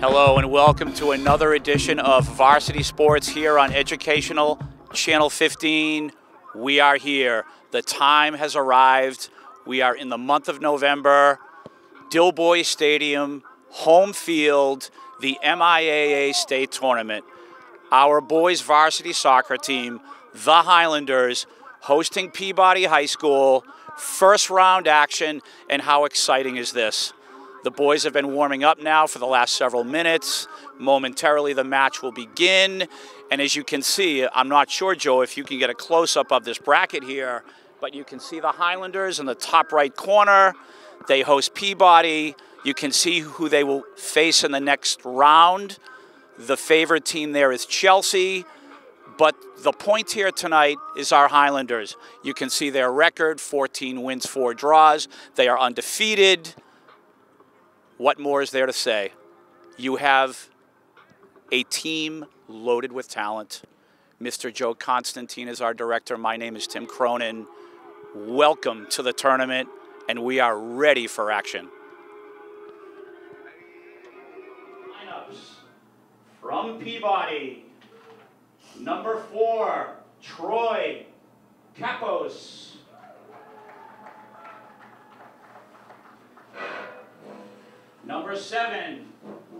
Hello and welcome to another edition of Varsity Sports here on Educational Channel 15. We are here. The time has arrived. We are in the month of November. Dilboy Stadium, home field, the MIAA state tournament. Our boys varsity soccer team, the Highlanders, hosting Peabody High School. First round action, and how exciting is this? The boys have been warming up now for the last several minutes. Momentarily, the match will begin. And as you can see, I'm not sure, Joe, if you can get a close-up of this bracket here, but you can see the Highlanders in the top right corner. They host Peabody. You can see who they will face in the next round. The favored team there is Chelsea. But the point here tonight is our Highlanders. You can see their record, 14 wins, 4 draws. They are undefeated. What more is there to say? You have a team loaded with talent. Mr. Joe Constantine is our director. My name is Tim Cronin. Welcome to the tournament, and we are ready for action. Lineups from Peabody. Number 4, Troy Capos. Number 7,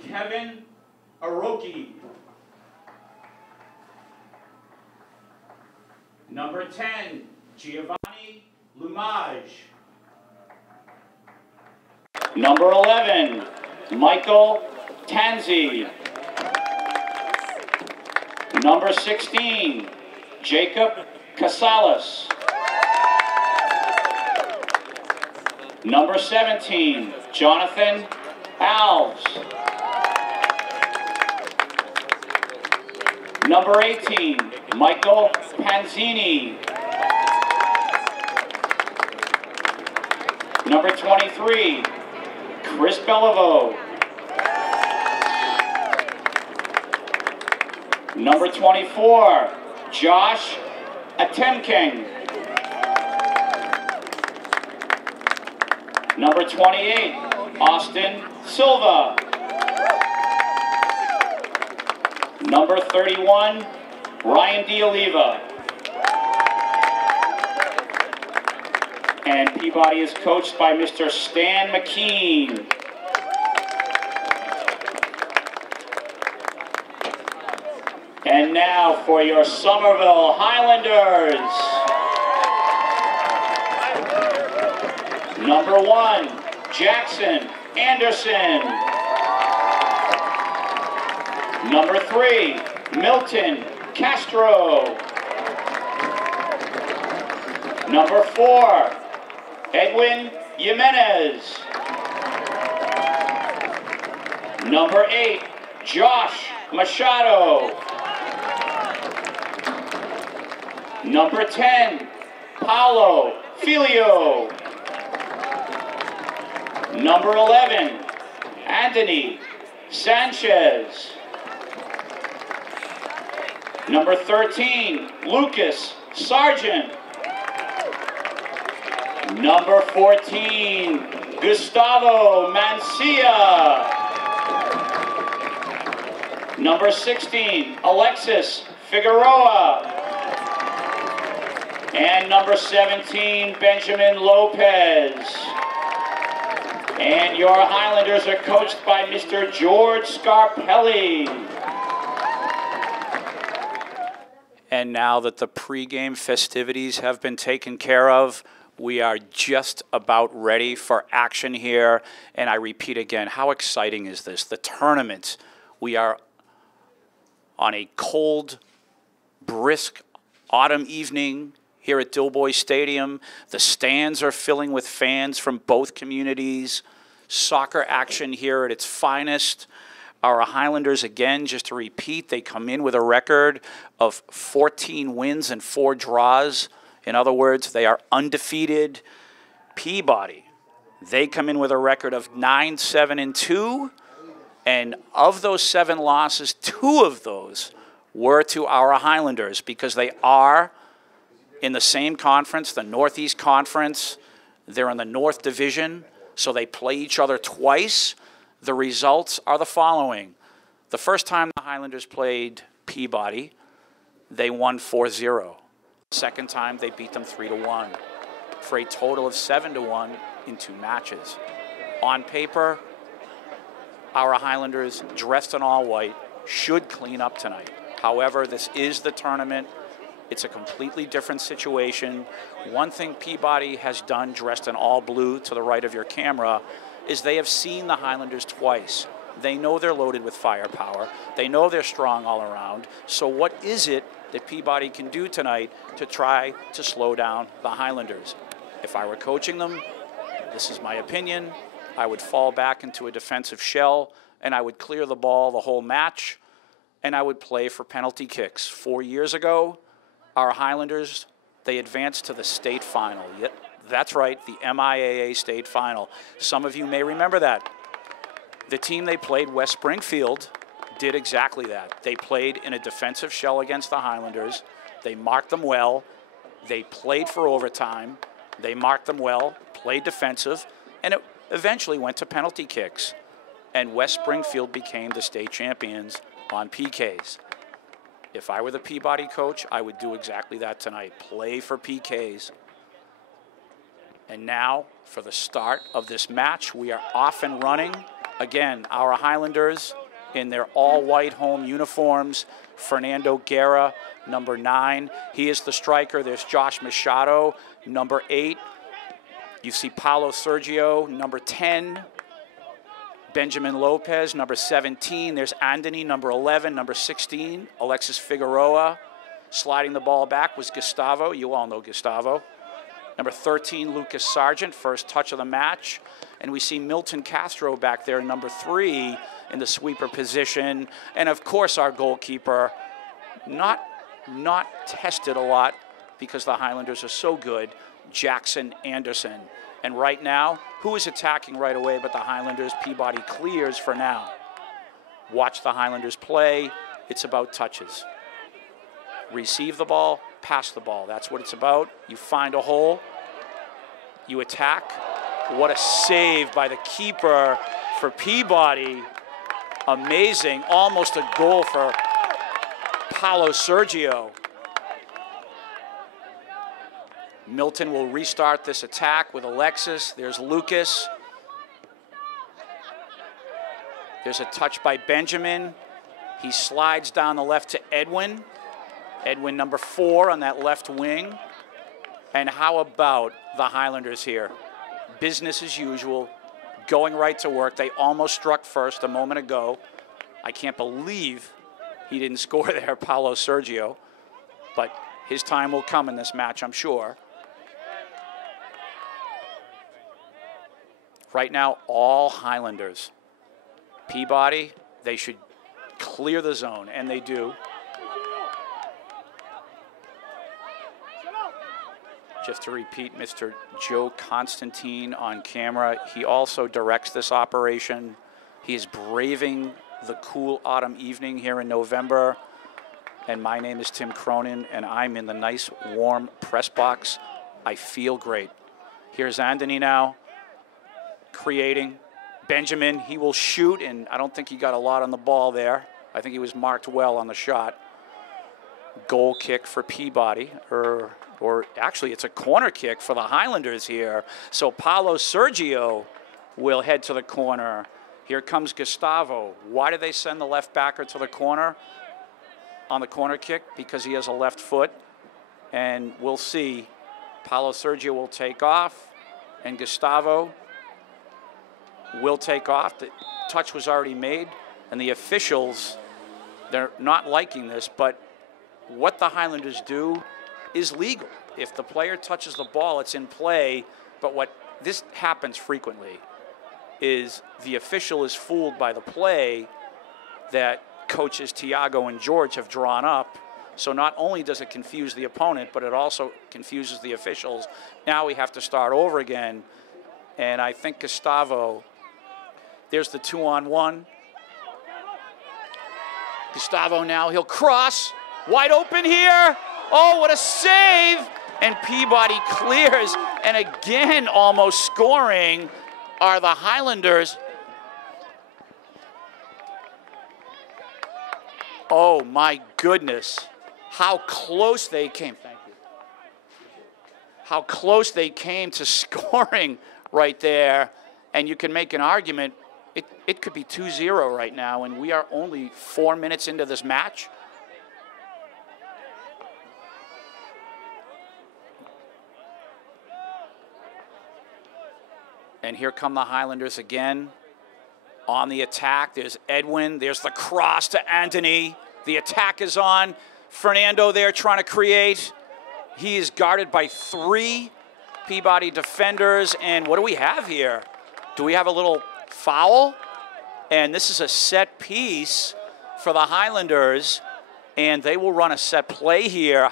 Kevin Aroki. Number 10, Giovanni Lumage. Number 11, Michael Tanzi. Number 16, Jacob Casales. Number 17, Jonathan Alves. Number 18, Michael Panzini. Number 23, Chris Beliveau. Number 24, Josh Atemking. Number 28, Austin Silva. Number 31, Ryan D'Oliva. And Peabody is coached by Mr. Stan McKean. And now for your Somerville Highlanders. Number 1, Jackson Anderson. Number 3, Milton Castro. Number 4, Edwin Jimenez. Number 8, Josh Machado. Number 10, Paulo Filio. Number 11, Anthony Sanchez. Number 13, Lucas Sargent. Number 14, Gustavo Mancia. Number 16, Alexis Figueroa. And number 17, Benjamin Lopez. And your Highlanders are coached by Mr. George Scarpelli. And now that the pregame festivities have been taken care of, we are just about ready for action here. And I repeat again, how exciting is this? The tournament. We are on a cold, brisk autumn evening here at Dilboy Stadium. The stands are filling with fans from both communities. Soccer action here at its finest. Our Highlanders, again, just to repeat, they come in with a record of 14 wins and 4 draws. In other words, they are undefeated. Peabody, they come in with a record of 9-7-2. And of those 7 losses, 2 of those were to our Highlanders because they are in the same conference, the Northeast Conference. They're in the North Division, so they play each other twice. The results are the following. The first time the Highlanders played Peabody, they won 4-0. Second time, they beat them 3-1 for a total of 7-1 in 2 matches. On paper, our Highlanders, dressed in all white, should clean up tonight. However, this is the tournament. It's a completely different situation. One thing Peabody has done, dressed in all blue to the right of your camera, is they have seen the Highlanders twice. They know they're loaded with firepower. They know they're strong all around. So what is it that Peabody can do tonight to try to slow down the Highlanders? If I were coaching them, this is my opinion, I would fall back into a defensive shell and I would clear the ball the whole match and I would play for penalty kicks. 4 years ago, our Highlanders, they advanced to the state final. Yep, that's right, the MIAA state final. Some of you may remember that. The team they played, West Springfield, did exactly that. They played in a defensive shell against the Highlanders. They marked them well. They played for overtime. They marked them well, played defensive, and it eventually went to penalty kicks. And West Springfield became the state champions on PKs. If I were the Peabody coach, I would do exactly that tonight. Play for PKs. And now, for the start of this match, we are off and running. Again, our Highlanders in their all-white home uniforms. Fernando Guerra, number 9. He is the striker. There's Josh Machado, number 8. You see Paulo Sergio, number 10. Benjamin Lopez, number 17. There's Andoni, number 11. Number 16, Alexis Figueroa. Sliding the ball back was Gustavo. You all know Gustavo. Number 13, Lucas Sargent, first touch of the match. And we see Milton Castro back there, number 3, in the sweeper position. And, of course, our goalkeeper, not tested a lot because the Highlanders are so good, Jackson Anderson. And right now, who is attacking right away but the Highlanders? Peabody clears for now. Watch the Highlanders play. It's about touches. Receive the ball, pass the ball. That's what it's about. You find a hole, you attack. What a save by the keeper for Peabody. Amazing. Almost a goal for Paulo Sergio. Milton will restart this attack with Alexis. There's Lucas. There's a touch by Benjamin. He slides down the left to Edwin. Edwin, number 4 on that left wing. And how about the Highlanders here? Business as usual, going right to work. They almost struck first a moment ago. I can't believe he didn't score there, Paulo Sergio. But his time will come in this match, I'm sure. Right now, all Highlanders. Peabody, they should clear the zone, and they do. Just to repeat, Mr. Joe Constantine on camera. He also directs this operation. He is braving the cool autumn evening here in November. And my name is Tim Cronin, and I'm in the nice, warm press box. I feel great. Here's Andoni now, creating. Benjamin, he will shoot, and I don't think he got a lot on the ball there. I think he was marked well on the shot. Goal kick for Peabody, or actually it's a corner kick for the Highlanders here. So Paulo Sergio will head to the corner. Here comes Gustavo. Why did they send the left backer to the corner on the corner kick? Because he has a left foot. And we'll see. Paulo Sergio will take off, and Gustavo will take off. The touch was already made, and the officials, they're not liking this, but what the Highlanders do is legal. If the player touches the ball, it's in play. But what this happens frequently is the official is fooled by the play that coaches Tiago and George have drawn up. So not only does it confuse the opponent, but it also confuses the officials. Now we have to start over again. And I think Gustavo, there's the 2-on-1. Gustavo now, he'll cross. Wide open here. Oh, what a save. And Peabody clears. And again, almost scoring are the Highlanders. Oh, my goodness. How close they came. Thank you. How close they came to scoring right there. And you can make an argument. It could be 2-0 right now, and we are only 4 minutes into this match. And here come the Highlanders again on the attack. There's Edwin. There's the cross to Anthony. The attack is on. Fernando there trying to create. He is guarded by 3 Peabody defenders. And what do we have here? Do we have a little foul? And this is a set piece for the Highlanders. And they will run a set play here.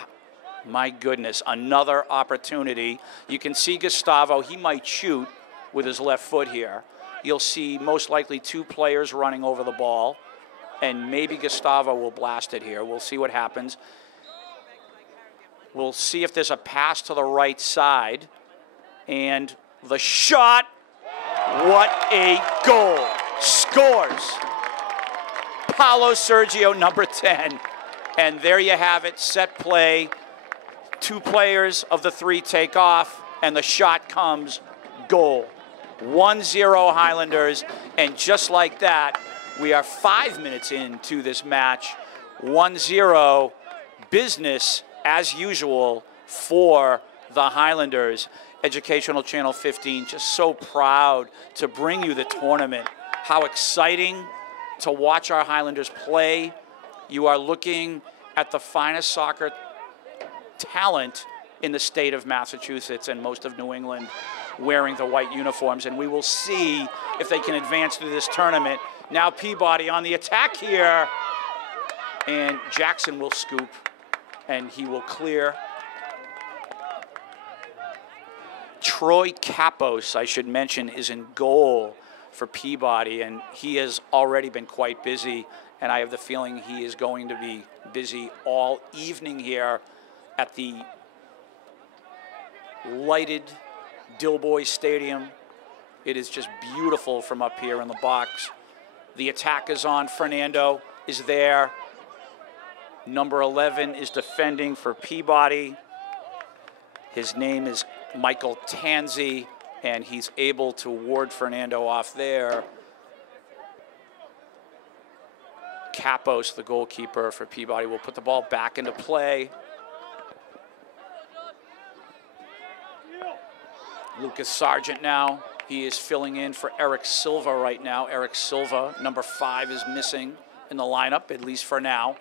My goodness, another opportunity. You can see Gustavo. He might shoot with his left foot here. You'll see most likely 2 players running over the ball, and maybe Gustavo will blast it here. We'll see what happens. We'll see if there's a pass to the right side, and the shot, what a goal. Scores. Paulo Sergio, number 10. And there you have it, set play. 2 players of the 3 take off, and the shot comes, goal. 1-0 Highlanders, and just like that, we are 5 minutes into this match. 1-0, business as usual for the Highlanders. Educational Channel 15, just so proud to bring you the tournament. How exciting to watch our Highlanders play. You are looking at the finest soccer talent in the state of Massachusetts and most of New England wearing the white uniforms, and we will see if they can advance through this tournament. Now Peabody on the attack here, and Jackson will scoop, and he will clear. Troy Capos, I should mention, is in goal for Peabody, and he has already been quite busy, and I have the feeling he is going to be busy all evening here at the lighted Dilboy Stadium. It is just beautiful from up here in the box. The attack is on. Fernando is there. Number 11 is defending for Peabody. His name is Michael Tanzi, and he's able to ward Fernando off there. Capos, the goalkeeper for Peabody, will put the ball back into play. Lucas Sargent now. He is filling in for Eric Silva right now. Eric Silva, number 5, is missing in the lineup, at least for now.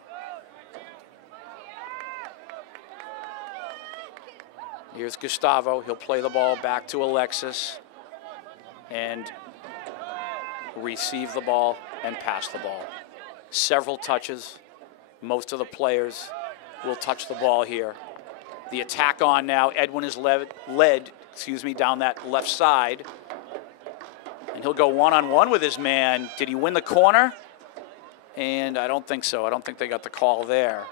Here's Gustavo. He'll play the ball back to Alexis and receive the ball and pass the ball. Several touches. Most of the players will touch the ball here. The attack on now. Edwin is led down that left side. And he'll go one-on-one with his man. Did he win the corner? And I don't think so. I don't think they got the call there.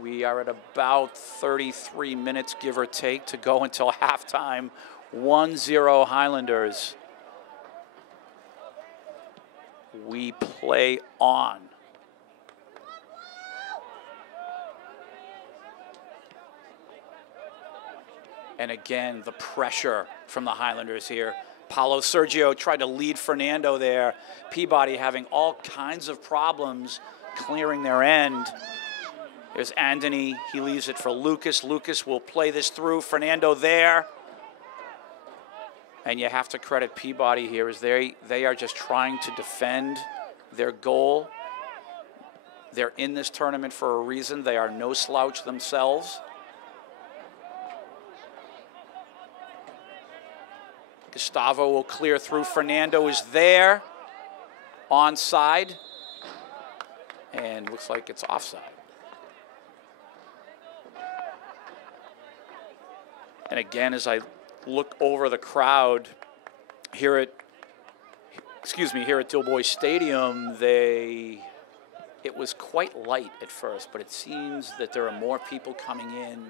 We are at about 33 minutes, give or take, to go until halftime. 1-0 Highlanders. We play on. And again, the pressure from the Highlanders here. Paulo Sergio tried to lead Fernando there. Peabody having all kinds of problems clearing their end. There's Anthony. He leaves it for Lucas. Lucas will play this through. Fernando there. And you have to credit Peabody here as they are just trying to defend their goal. They're in this tournament for a reason. They are no slouch themselves. Gustavo will clear through. Fernando is there, onside, and looks like it's offside. And again, as I look over the crowd here at Dilboy Stadium, it was quite light at first, but it seems that there are more people coming in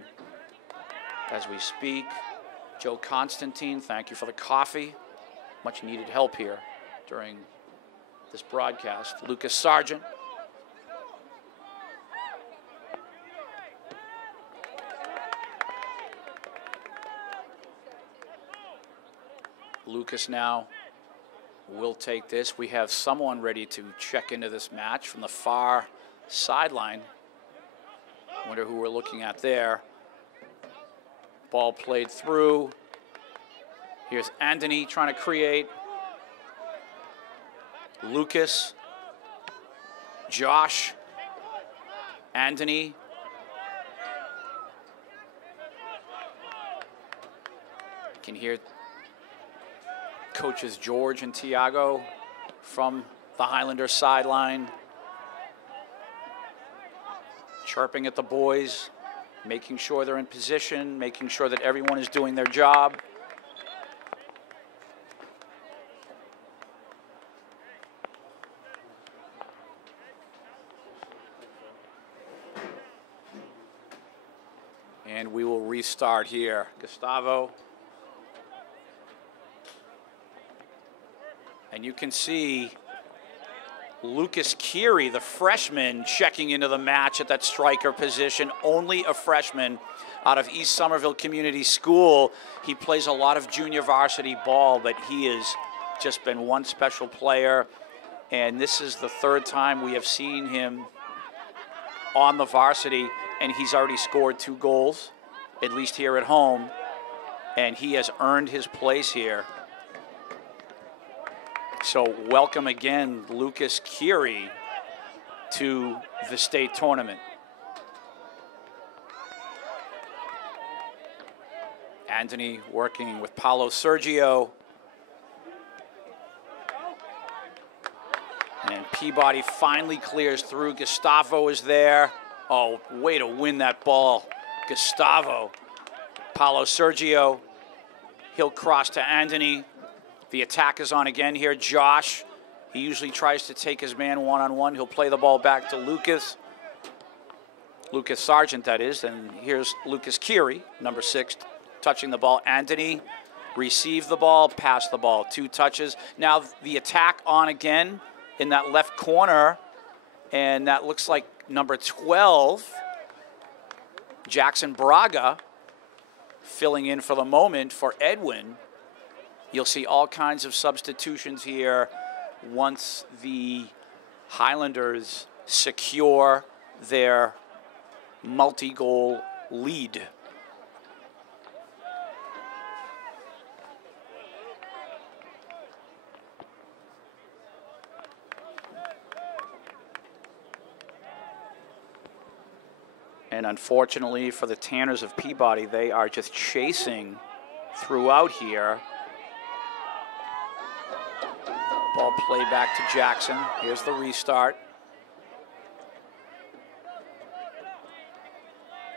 as we speak. Joe Constantine, thank you for the coffee. Much needed help here during this broadcast. Lucas Sargent. Lucas now will take this. We have someone ready to check into this match from the far sideline. Wonder who we're looking at there. Ball played through. Here's Anthony trying to create. Lucas. Josh. Anthony. You can hear coaches George and Tiago from the Highlander sideline chirping at the boys, making sure they're in position, making sure that everyone is doing their job. And we will restart here. Gustavo. And you can see Lucas Keary, the freshman, checking into the match at that striker position. Only a freshman out of East Somerville Community School. He plays a lot of junior varsity ball, but he has just been one special player. And this is the third time we have seen him on the varsity, and he's already scored 2 goals, at least here at home. And he has earned his place here. So welcome again, Lucas Keary, to the state tournament. Anthony working with Paulo Sergio. And Peabody finally clears through. Gustavo is there. Oh, way to win that ball, Gustavo. Paulo Sergio, he'll cross to Anthony. The attack is on again here. Josh, he usually tries to take his man one-on-one. He'll play the ball back to Lucas. Lucas Sargent, that is. And here's Lucas Keary, number 6, touching the ball. Anthony, receive the ball, pass the ball. 2 touches. Now the attack on again in that left corner. And that looks like number 12, Jackson Braga, filling in for the moment for Edwin. You'll see all kinds of substitutions here once the Highlanders secure their multi-goal lead. And unfortunately for the Tanners of Peabody, they are just chasing throughout here. Ball play back to Jackson. Here's the restart.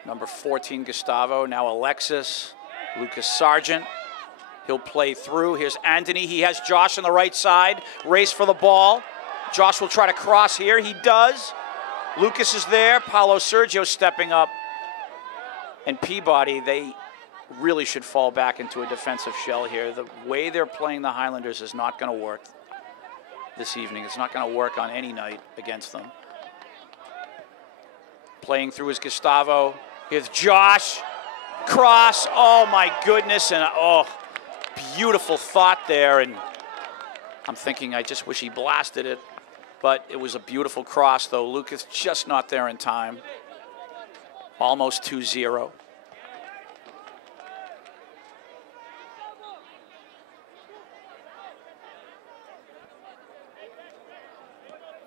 Number 14, Gustavo. Now Alexis. Lucas Sargent. He'll play through. Here's Anthony. He has Josh on the right side. Race for the ball. Josh will try to cross here. He does. Lucas is there. Paulo Sergio stepping up. And Peabody, they really should fall back into a defensive shell here. The way they're playing the Highlanders is not going to work this evening. It's not going to work on any night against them. Playing through is Gustavo. Here's Josh. Cross. Oh, my goodness. And, oh, beautiful thought there. And I'm thinking, I just wish he blasted it. But it was a beautiful cross, though. Lucas just not there in time. Almost 2-0.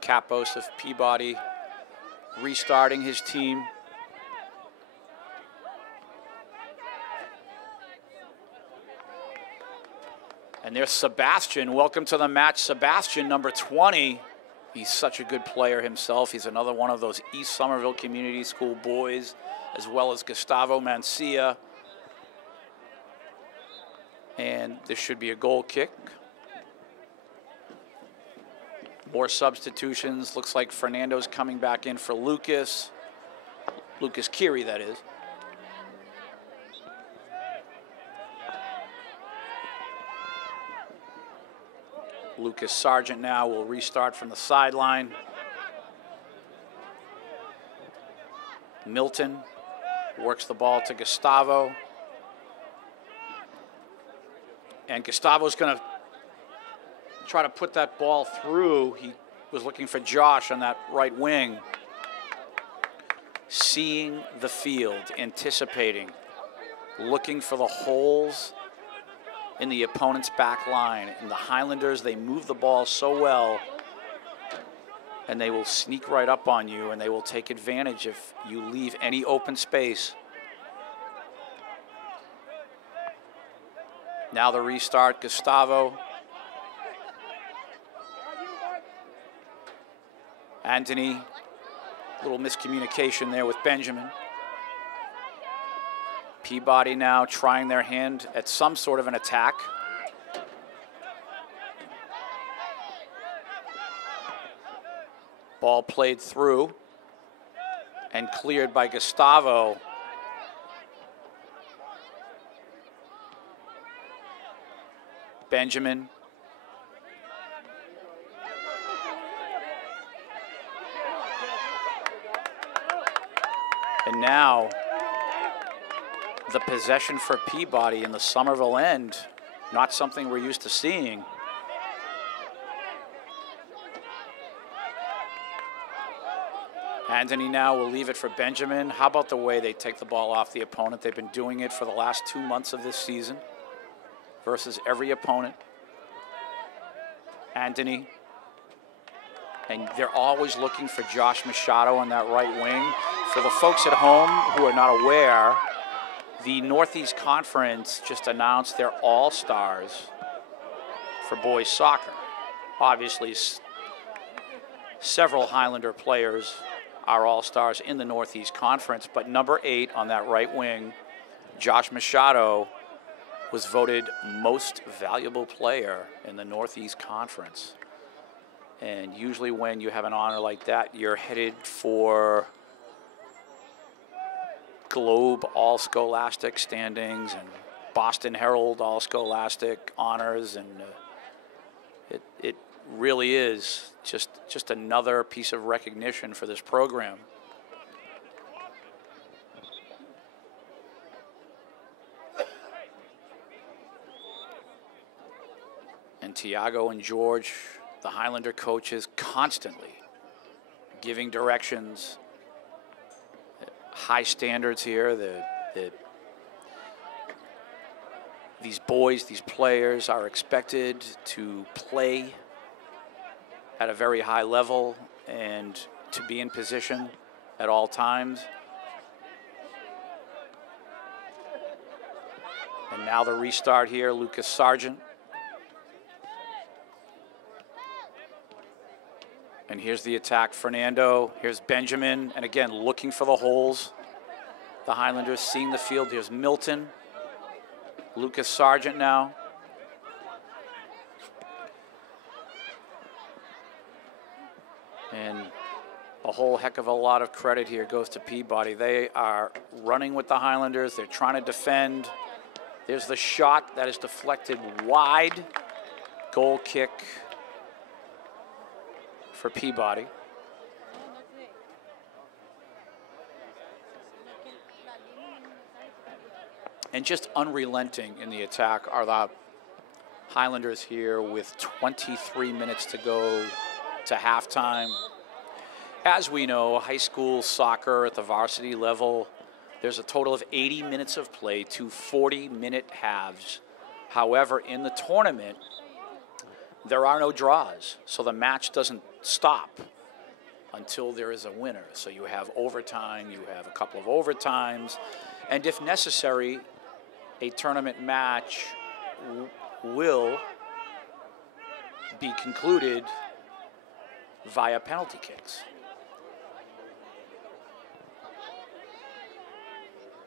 Capos of Peabody restarting his team. And there's Sebastian. Welcome to the match, Sebastian, number 20. He's such a good player himself. He's another one of those East Somerville Community School boys, as well as Gustavo Mancia. And this should be a goal kick. More substitutions. Looks like Fernando's coming back in for Lucas. Lucas Keary, that is. Lucas Sargent now will restart from the sideline. Milton works the ball to Gustavo. And Gustavo's going to try to put that ball through. He was looking for Josh on that right wing. Seeing the field, anticipating, looking for the holes in the opponent's back line. And the Highlanders, they move the ball so well, and they will sneak right up on you, and they will take advantage if you leave any open space. Now the restart, Gustavo. Anthony, little miscommunication there with Benjamin. Peabody now trying their hand at some sort of an attack. Ball played through and cleared by Gustavo. Benjamin. And now the possession for Peabody in the Somerville end, not something we're used to seeing. Anthony now will leave it for Benjamin. How about the way they take the ball off the opponent? They've been doing it for the last 2 months of this season versus every opponent. Anthony. And they're always looking for Josh Machado on that right wing. For the folks at home who are not aware, the Northeast Conference just announced their all-stars for boys soccer. Obviously, several Highlander players are all-stars in the Northeast Conference, but number 8 on that right wing, Josh Machado, was voted most valuable player in the Northeast Conference. And usually when you have an honor like that, you're headed for Globe All-Scholastic standings and Boston Herald All-Scholastic honors, and it really is just another piece of recognition for this program. And Tiago and George, the Highlander coaches, constantly giving directions. High standards here. These boys, these players are expected to play at a very high level and to be in position at all times. And now the restart here, Lucas Sargent. And here's the attack, Fernando. Here's Benjamin, and again, looking for the holes. The Highlanders seeing the field. Here's Milton. Lucas Sargent now. And a whole heck of a lot of credit here goes to Peabody. They are running with the Highlanders. They're trying to defend. There's the shot that is deflected wide. Goal kick for Peabody. And just unrelenting in the attack are the Highlanders here with 23 minutes to go to halftime. As we know, high school soccer at the varsity level, there's a total of 80 minutes of play, 2 40-minute halves. However, in the tournament, there are no draws, so the match doesn't stop until there is a winner. So you have overtime, you have a couple of overtimes, and if necessary, a tournament match will be concluded via penalty kicks.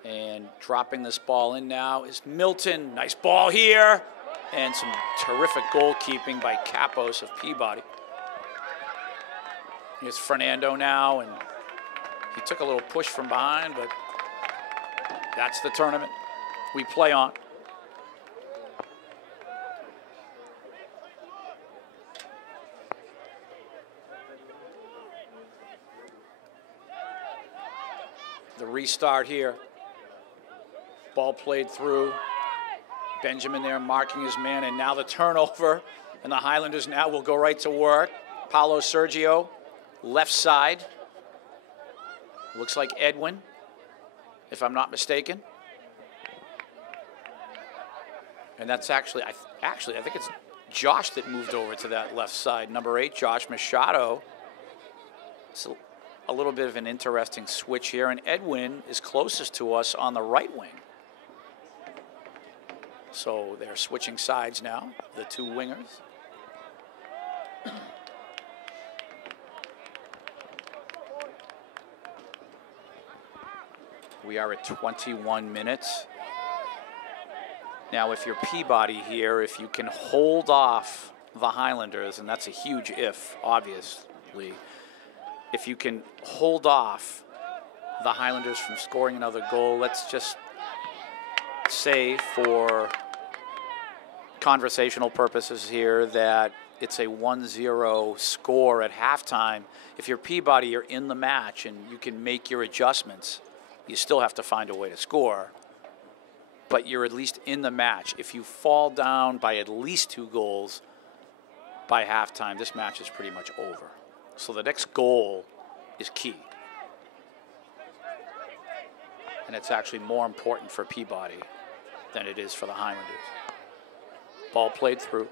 And dropping this ball in now is Milton. Nice ball here. And some terrific goalkeeping by Capos of Peabody. Here's Fernando now, and he took a little push from behind, but that's the tournament we play on. The restart here. Ball played through. Benjamin there marking his man, and now the turnover, and the Highlanders now will go right to work. Paulo Sergio, left side. Looks like Edwin, if I'm not mistaken. And that's actually, I think it's Josh that moved over to that left side. Number 8, Josh Machado. It's a little bit of an interesting switch here, and Edwin is closest to us on the right wing. So they're switching sides now, the two wingers. We are at 21 minutes. Now, if you're Peabody here, if you can hold off the Highlanders, and that's a huge if, obviously, if you can hold off the Highlanders from scoring another goal, let's just say for conversational purposes here that it's a 1-0 score at halftime. If you're Peabody, you're in the match and you can make your adjustments. You still have to find a way to score, but you're at least in the match. If you fall down by at least 2 goals by halftime, this match is pretty much over. So the next goal is key. And it's actually more important for Peabody than it is for the Highlanders. Ball played through.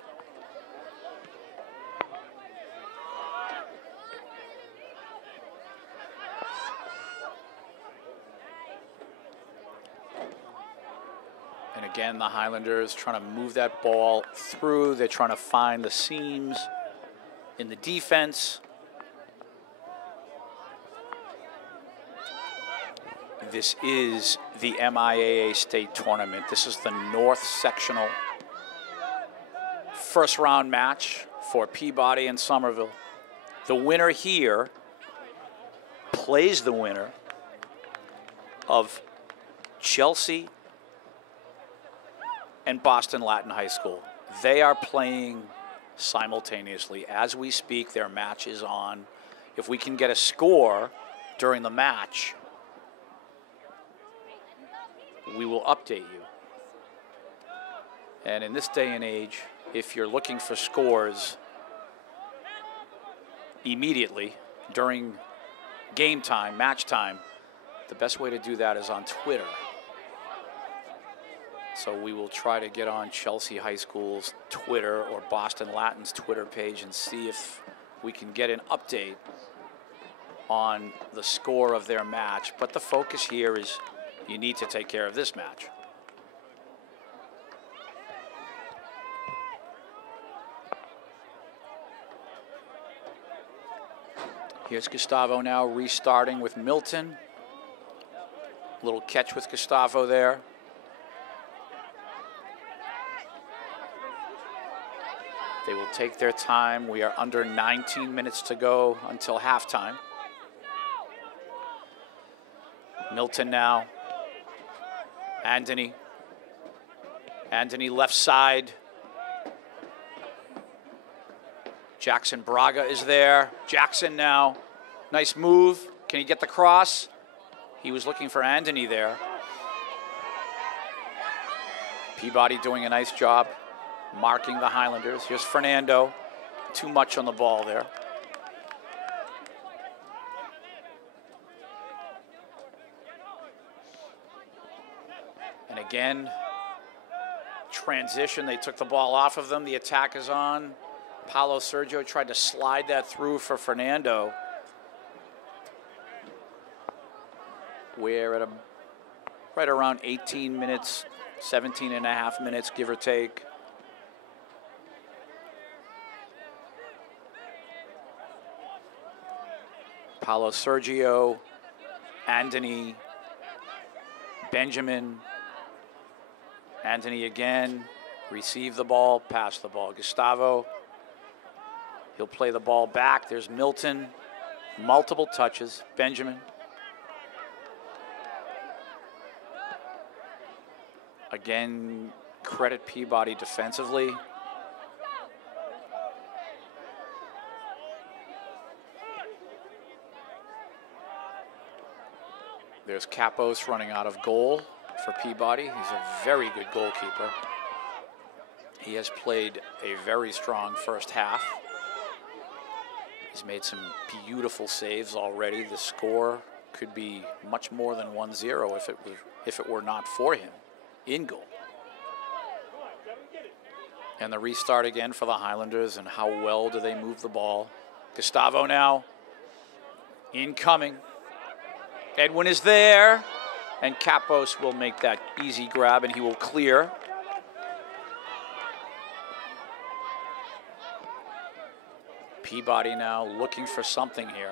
And again, the Highlanders trying to move that ball through. They're trying to find the seams in the defense. This is the MIAA state tournament. This is the North Sectional first round match for Peabody and Somerville. The winner here plays the winner of Chelsea and Boston Latin High School. They are playing simultaneously. As we speak, their match is on. If we can get a score during the match, we will update you. And in this day and age, if you're looking for scores immediately during game time, match time, the best way to do that is on Twitter. So we will try to get on Chelsea High School's Twitter or Boston Latin's Twitter page and see if we can get an update on the score of their match. But the focus here is you need to take care of this match. Here's Gustavo now restarting with Milton. Little catch with Gustavo there. They will take their time. We are under 19 minutes to go until halftime. Milton now. Anthony. Anthony left side. Jackson Braga is there. Jackson now. Nice move. Can he get the cross? He was looking for Anthony there. Peabody doing a nice job marking the Highlanders. Here's Fernando. Too much on the ball there. And again, transition. They took the ball off of them. The attack is on. Paulo Sergio tried to slide that through for Fernando. We're at right around 18 minutes, 17 and a half minutes, give or take. Paulo Sergio, Anthony, Benjamin, Anthony again, receive the ball, pass the ball. Gustavo, he'll play the ball back. There's Milton, multiple touches. Benjamin. Again, credit Peabody defensively. There's Capos running out of goal for Peabody. He's a very good goalkeeper. He has played a very strong first half. He's made some beautiful saves already. The score could be much more than 1-0 if it were not for him in goal. And the restart again for the Highlanders, and how well do they move the ball. Gustavo now incoming. Edwin is there, and Kapos will make that easy grab, and he will clear. Peabody now looking for something here.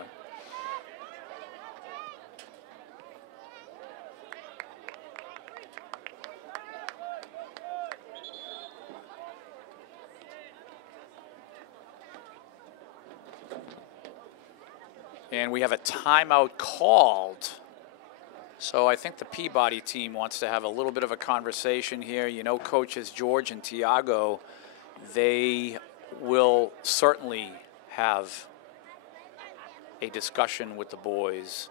And we have a timeout called. So I think the Peabody team wants to have a little bit of a conversation here. You know, coaches George and Tiago, they will certainly have a discussion with the boys.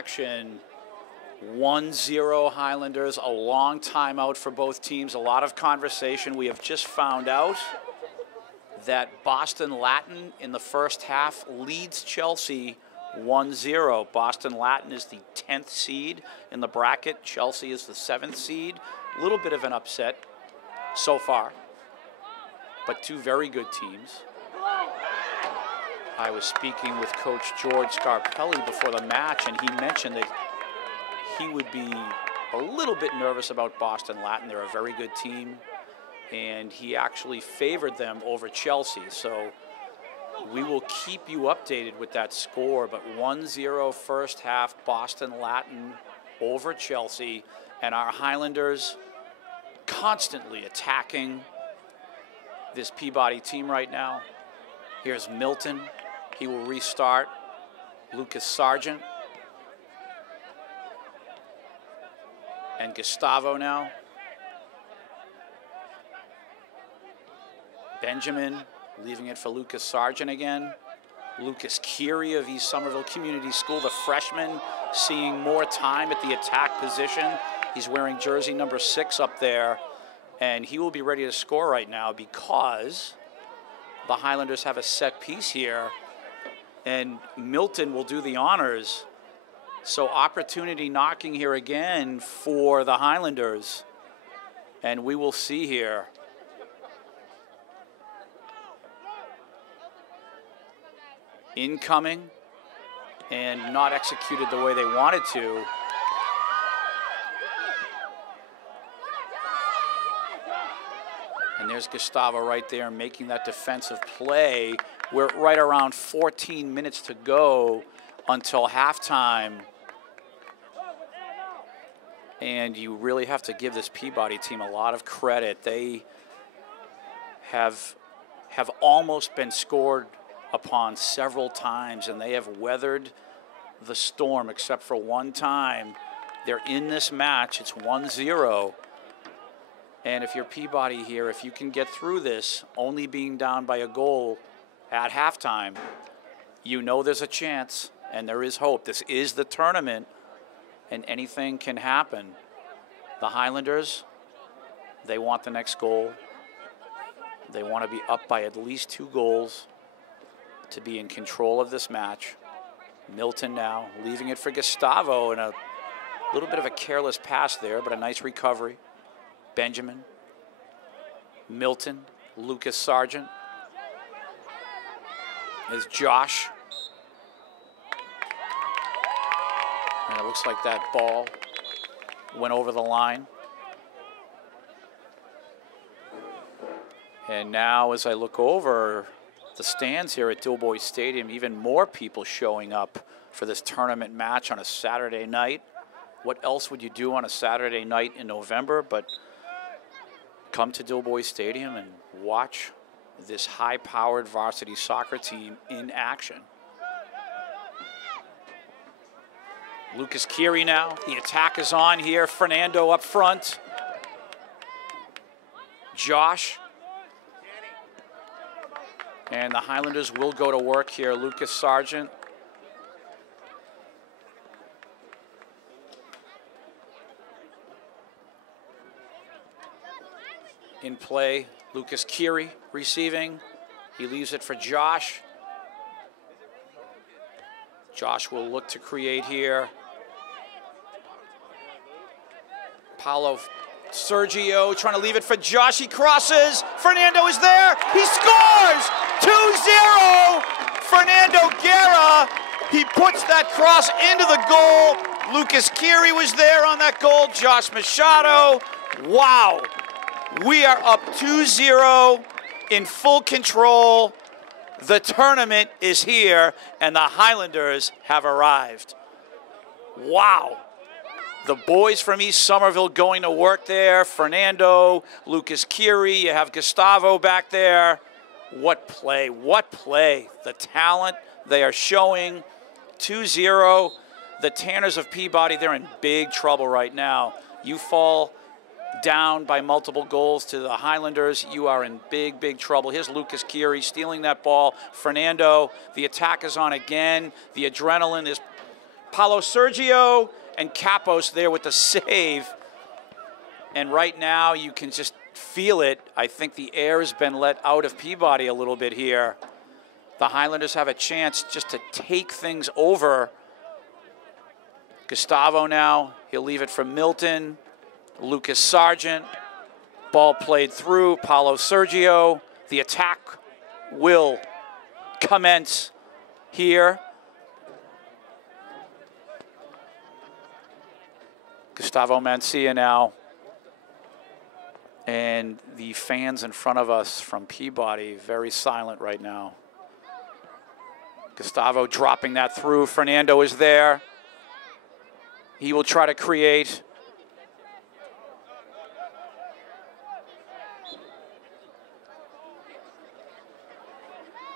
Action 1-0 Highlanders, a long timeout for both teams, a lot of conversation. We have just found out that Boston Latin in the first half leads Chelsea 1-0. Boston Latin is the 10th seed in the bracket. Chelsea is the 7th seed. A little bit of an upset so far, but two very good teams. I was speaking with Coach George Scarpelli before the match, and he mentioned that he would be a little bit nervous about Boston Latin. They're a very good team, and he actually favored them over Chelsea. So we will keep you updated with that score, but 1-0 first half, Boston Latin over Chelsea, and our Highlanders constantly attacking this Peabody team right now. Here's Milton. He will restart. Lucas Sargent. And Gustavo now. Benjamin leaving it for Lucas Sargent again. Lucas Keary of East Somerville Community School, the freshman, seeing more time at the attack position. He's wearing jersey number 6 up there, and he will be ready to score right now because the Highlanders have a set piece here, and Milton will do the honors. So opportunity knocking here again for the Highlanders, and we will see here. Incoming, and not executed the way they wanted to. And there's Gustavo right there making that defensive play. We're right around 14 minutes to go until halftime. And you really have to give this Peabody team a lot of credit. They have almost been scored upon several times, and they have weathered the storm except for one time. They're in this match. It's 1-0. And if you're Peabody here, if you can get through this, only being down by a goal at halftime, you know there's a chance and there is hope. This is the tournament, and anything can happen. The Highlanders, they want the next goal. They want to be up by at least 2 goals to be in control of this match. Milton now leaving it for Gustavo, and a little bit of a careless pass there, but a nice recovery. Benjamin, Milton, Lucas Sargent. Is Josh. And it looks like that ball went over the line. And now as I look over the stands here at Dilboy Stadium, even more people showing up for this tournament match on a Saturday night. What else would you do on a Saturday night in November but come to Dilboy Stadium and watch this high-powered varsity soccer team in action? Lucas Keary now. The attack is on here. Fernando up front. Josh. And the Highlanders will go to work here. Lucas Sargent. in play. Lucas Keary receiving. He leaves it for Josh. Josh will look to create here. Paulo Sergio trying to leave it for Josh. He crosses. Fernando is there. He scores! 2-0. Fernando Guerra. He puts that cross into the goal. Lucas Keary was there on that goal. Josh Machado. Wow. We are up 2-0 in full control. The tournament is here, and the Highlanders have arrived. Wow. The boys from East Somerville going to work there. Fernando, Lucas Keary, you have Gustavo back there. What play, what play. The talent they are showing. 2-0. The Tanners of Peabody, they're in big trouble right now. You fall down by multiple goals to the Highlanders, you are in big, big trouble. Here's Lucas Keary stealing that ball. Fernando, the attack is on again. The adrenaline is Paulo Sergio and Capos there with the save. And right now you can just feel it. I think the air has been let out of Peabody a little bit here. The Highlanders have a chance just to take things over. Gustavo now, he'll leave it for Milton. Lucas Sargent, ball played through, Paulo Sergio. The attack will commence here. Gustavo Mancia now. And the fans in front of us from Peabody, very silent right now. Gustavo dropping that through. Fernando is there. He will try to create.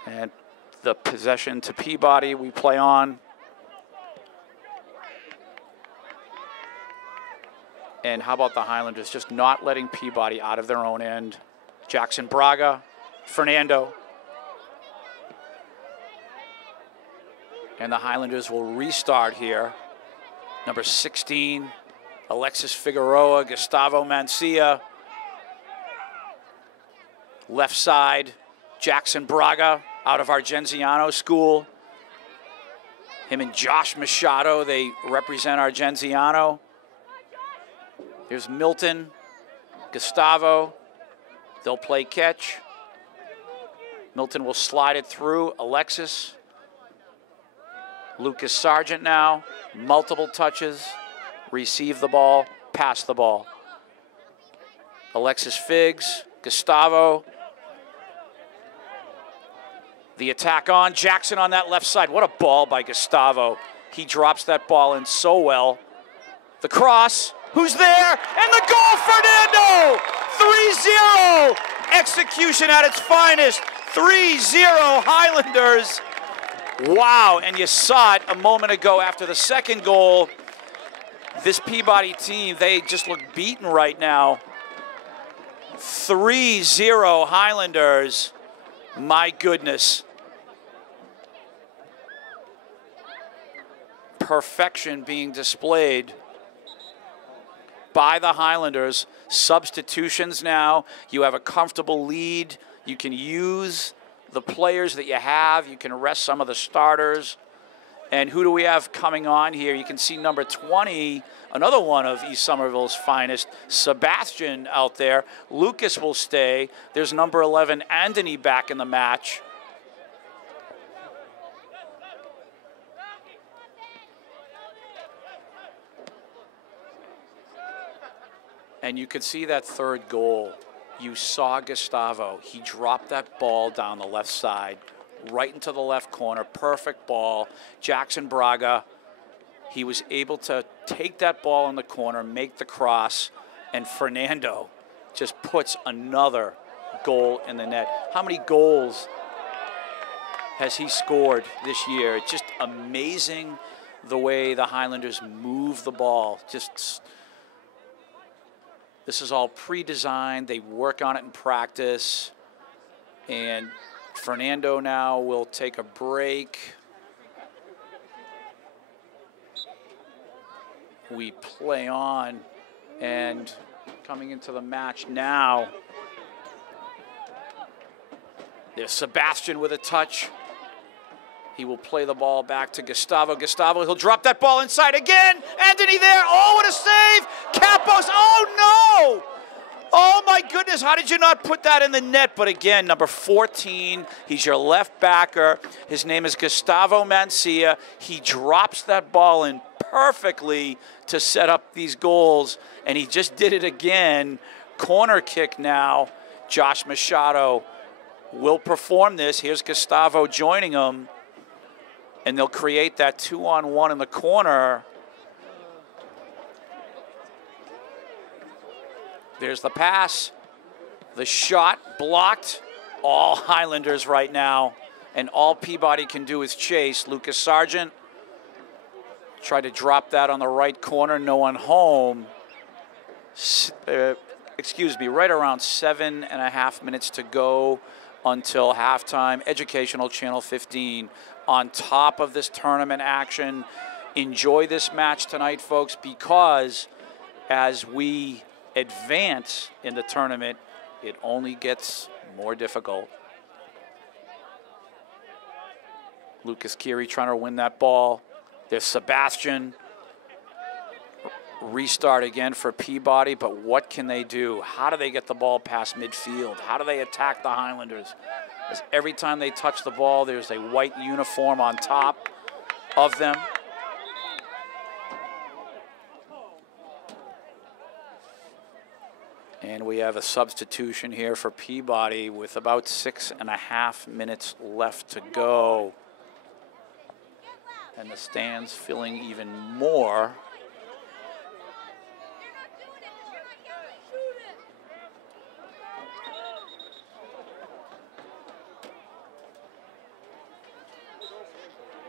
And the possession to Peabody, we play on. And how about the Highlanders just not letting Peabody out of their own end? Jackson Braga, Fernando. And the Highlanders will restart here. Number 16, Alexis Figueroa, Gustavo Mancia. Left side, Jackson Braga out of Argenziano school. Him and Josh Machado, they represent Argenziano. Here's Milton, Gustavo. They'll play catch. Milton will slide it through. Alexis. Lucas Sargent now. Multiple touches. Receive the ball. Pass the ball. Alexis Figs. Gustavo. The attack on. Jackson on that left side. What a ball by Gustavo. He drops that ball in so well. The cross. Who's there? And the goal, Fernando! 3-0. Execution at its finest. 3-0 Highlanders. Wow, and you saw it a moment ago after the second goal. This Peabody team, they just look beaten right now. 3-0 Highlanders. My goodness. Perfection being displayed by the Highlanders. Substitutions now. You have a comfortable lead. You can use the players that you have. You can rest some of the starters. And who do we have coming on here? You can see number 20, another one of East Somerville's finest, Sebastian out there. Lucas will stay. There's number 11, Anthony, back in the match. And you could see that third goal. You saw Gustavo. He dropped that ball down the left side, right into the left corner. Perfect ball. Jackson Braga, he was able to take that ball in the corner, make the cross, and Fernando just puts another goal in the net. How many goals has he scored this year? It's just amazing the way the Highlanders move the ball. This is all pre-designed. They work on it in practice. And Fernando now will take a break. We play on. And coming into the match now, There's Sebastian with a touch. He will play the ball back to Gustavo. Gustavo, he'll drop that ball inside again. Anthony there. Oh, what a save. Capos. Oh, no. Oh, my goodness. How did you not put that in the net? But again, number 14, he's your left backer. His name is Gustavo Mancia. He drops that ball in perfectly to set up these goals, and he just did it again. Corner kick now. Josh Machado will perform this. Here's Gustavo joining him, and they'll create that 2-on-1 in the corner. There's the pass. The shot blocked. All Highlanders right now, and all Peabody can do is chase. Lucas Sargent tried to drop that on the right corner. No one home. Right around 7.5 minutes to go until halftime. Educational Channel 15 on top of this tournament action. Enjoy this match tonight, folks, because as we advance in the tournament, it only gets more difficult. Lucas Keary trying to win that ball. There's Sebastian. Restart again for Peabody, but what can they do? How do they get the ball past midfield? How do they attack the Highlanders? As every time they touch the ball, there's a white uniform on top of them. And we have a substitution here for Peabody with about 6.5 minutes left to go. And the stands filling even more.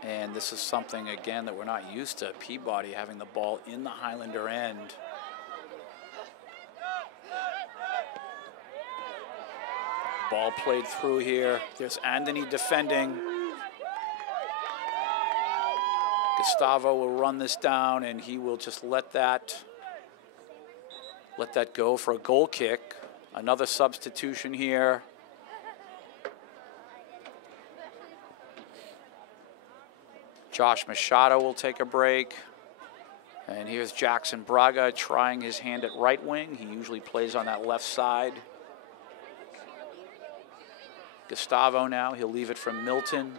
And this is something, again, that we're not used to. Peabody having the ball in the Highlander end. Ball played through here. There's Anthony defending. Gustavo will run this down, and he will just let that go for a goal kick. Another substitution here. Josh Machado will take a break. And here's Jackson Braga trying his hand at right wing. He usually plays on that left side. Gustavo now, he'll leave it from Milton.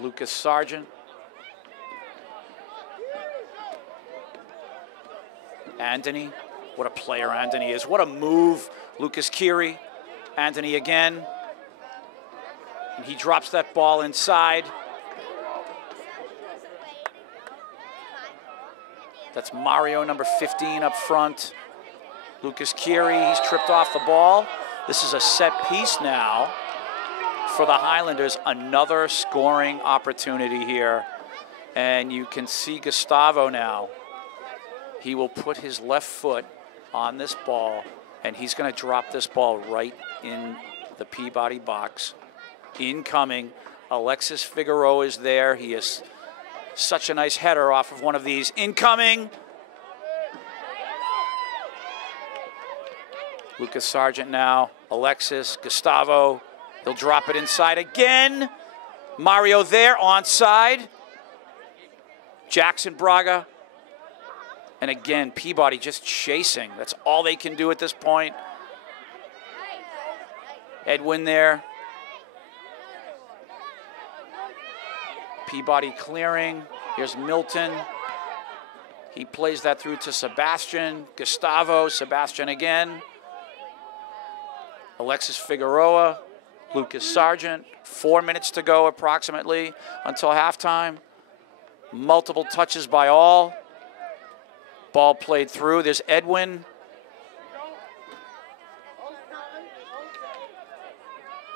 Lucas Sargent. Anthony, what a player Anthony is. What a move, Lucas Keary. Anthony again. And he drops that ball inside. That's Mario, number 15 up front. Lucas Keary, he's tripped off the ball. This is a set piece now for the Highlanders. Another scoring opportunity here. And you can see Gustavo now. He will put his left foot on this ball, and he's going to drop this ball right in the Peabody box. Incoming. Alexis Figueroa is there. He is such a nice header off of one of these. Incoming. Lucas Sargent now. Alexis, Gustavo. He'll drop it inside again. Mario there, onside. Jackson Braga. And again, Peabody just chasing. That's all they can do at this point. Edwin there. Peabody clearing. Here's Milton. He plays that through to Sebastian. Gustavo, Sebastian again. Alexis Figueroa, Lucas Sargent. 4 minutes to go approximately until halftime. Multiple touches by all. Ball played through. There's Edwin.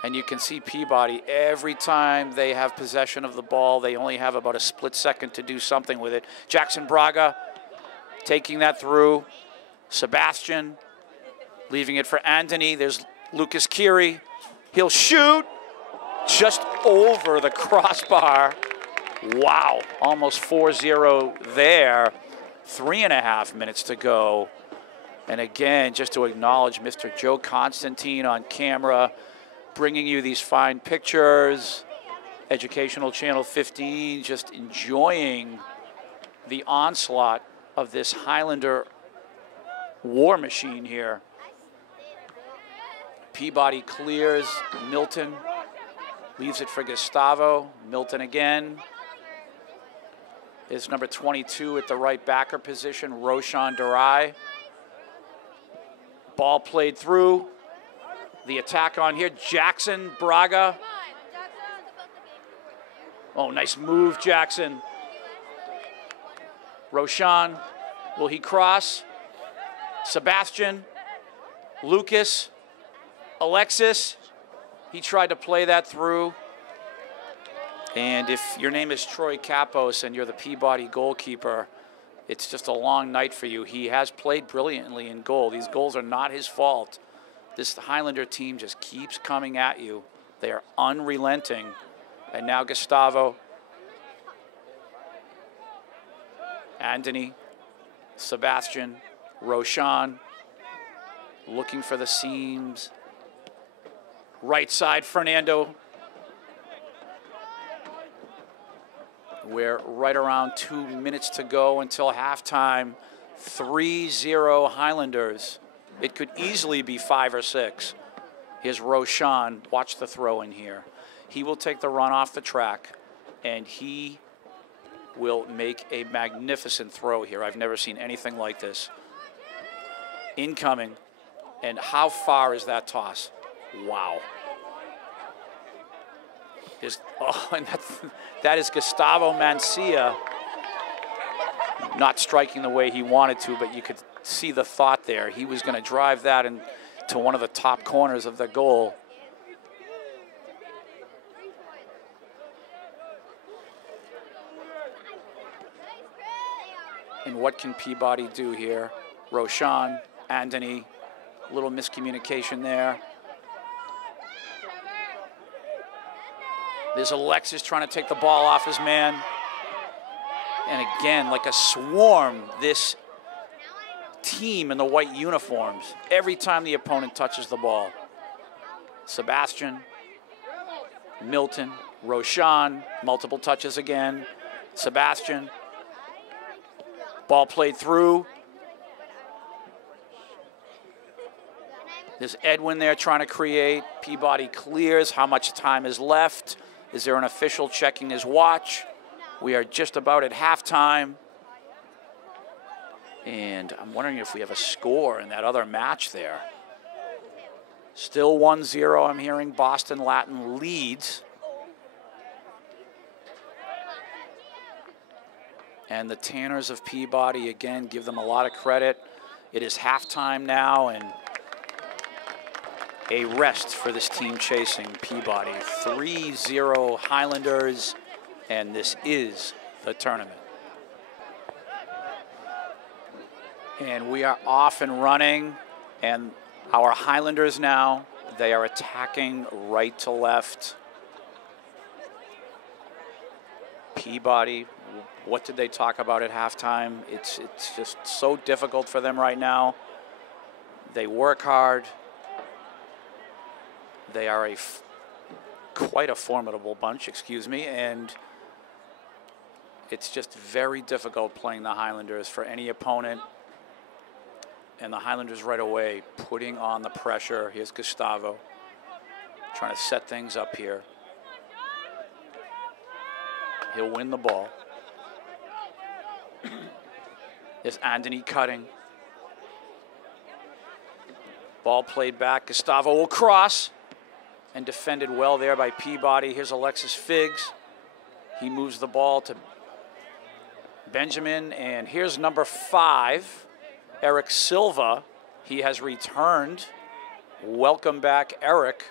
And you can see Peabody, every time they have possession of the ball, they only have about a split second to do something with it. Jackson Braga taking that through. Sebastian leaving it for Anthony. There's Lucas Keary. He'll shoot just over the crossbar. Wow, almost 4-0 there. 3.5 minutes to go. And again, just to acknowledge Mr. Joe Constantine on camera, bringing you these fine pictures. Educational Channel 15, just enjoying the onslaught of this Highlander war machine here. Peabody clears. Milton leaves it for Gustavo. Milton again. Is number 22 at the right backer position, Roshan Durai. Ball played through. The attack on here, Jackson Braga. Oh, nice move, Jackson. Roshan, will he cross? Sebastian, Lucas, Alexis. He tried to play that through. And if your name is Troy Capos and you're the Peabody goalkeeper, it's just a long night for you. He has played brilliantly in goal. These goals are not his fault. This Highlander team just keeps coming at you. They are unrelenting. And now Gustavo, Anthony, Sebastian, Roshan, looking for the seams. Right side, Fernando. We're right around 2 minutes to go until halftime. 3-0 Highlanders. It could easily be 5 or 6. Here's Roshan. Watch the throw in here. He will take the run off the track, and he will make a magnificent throw here. I've never seen anything like this. Incoming. And how far is that toss? Wow. And that is Gustavo Mancia. Not striking the way he wanted to, but you could see the thought there. He was going to drive that into one of the top corners of the goal. And what can Peabody do here? Roshan, Anthony, a little miscommunication there. There's Alexis trying to take the ball off his man. And again, like a swarm, this team in the white uniforms, every time the opponent touches the ball. Sebastian, Milton, Roshan, multiple touches again. Sebastian. Ball played through. There's Edwin there trying to create. Peabody clears. How much time is left? Is there an official checking his watch? We are just about at halftime. And I'm wondering if we have a score in that other match there. Still 1-0. I'm hearing Boston Latin leads. And the Tanners of Peabody, again, give them a lot of credit. It is halftime now, and a rest for this team chasing Peabody. 3-0 Highlanders, and this is the tournament. And we are off and running, and our Highlanders now, they are attacking right to left. Peabody, what did they talk about at halftime? It's just so difficult for them right now. They work hard. They are quite a formidable bunch, excuse me, and it's just very difficult playing the Highlanders for any opponent. And the Highlanders right away putting on the pressure. Here's Gustavo trying to set things up here. He'll win the ball. There's Anthony cutting. Ball played back. Gustavo will cross. And defended well there by Peabody. Here's Alexis Figs. He moves the ball to Benjamin. And here's number 5, Eric Silva. He has returned. Welcome back, Eric.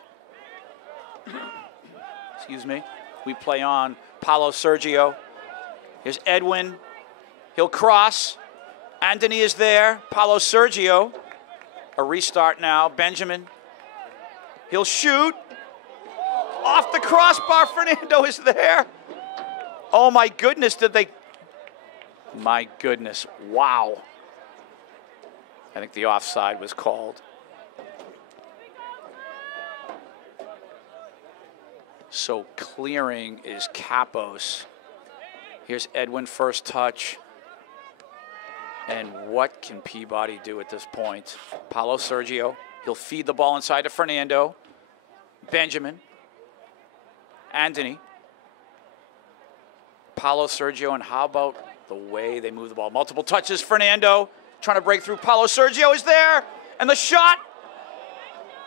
Excuse me. We play on Paulo Sergio. Here's Edwin. He'll cross. Anthony is there. Paulo Sergio. A restart now. Benjamin. He'll shoot. Off the crossbar, Fernando is there. Oh my goodness, my goodness, wow. I think the offside was called. So clearing is Kapos. Here's Edwin, first touch. And what can Peabody do at this point? Paulo Sergio, he'll feed the ball inside to Fernando. Benjamin. Anthony. Paulo Sergio, and how about the way they move the ball? Multiple touches, Fernando trying to break through. Paulo Sergio is there, and the shot,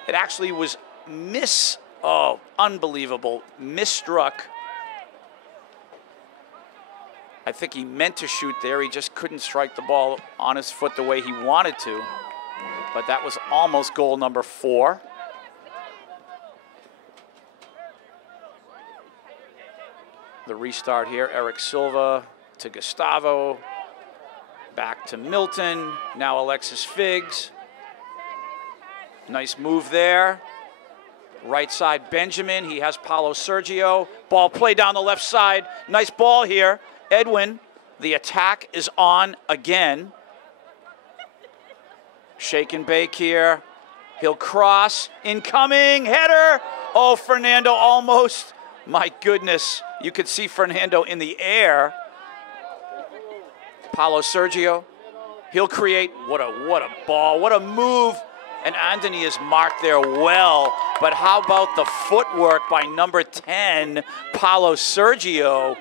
it actually was unbelievable, misstruck. I think he meant to shoot there. He just couldn't strike the ball on his foot the way he wanted to. But that was almost goal number 4. The restart here, Eric Silva to Gustavo, back to Milton, now Alexis Figs. Nice move there. Right side, Benjamin, he has Paulo Sergio. Ball play down the left side, nice ball here. Edwin, the attack is on again. Shake and bake here. He'll cross, incoming, header. Oh, Fernando almost, my goodness. You could see Fernando in the air. Paulo Sergio, he'll create, what a ball, what a move. And Anthony is marked there well. But how about the footwork by number 10, Paulo Sergio.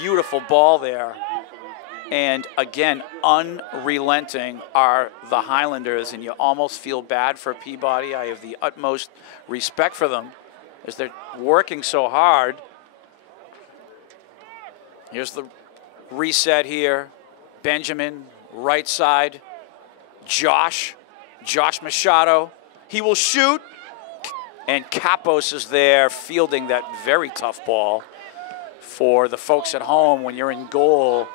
Beautiful ball there. And again, unrelenting are the Highlanders, and you almost feel bad for Peabody. I have the utmost respect for them as they're working so hard. Here's the reset here. Benjamin, right side. Josh Machado. He will shoot. And Kapos is there fielding that very tough ball. For the folks at home, when you're in goal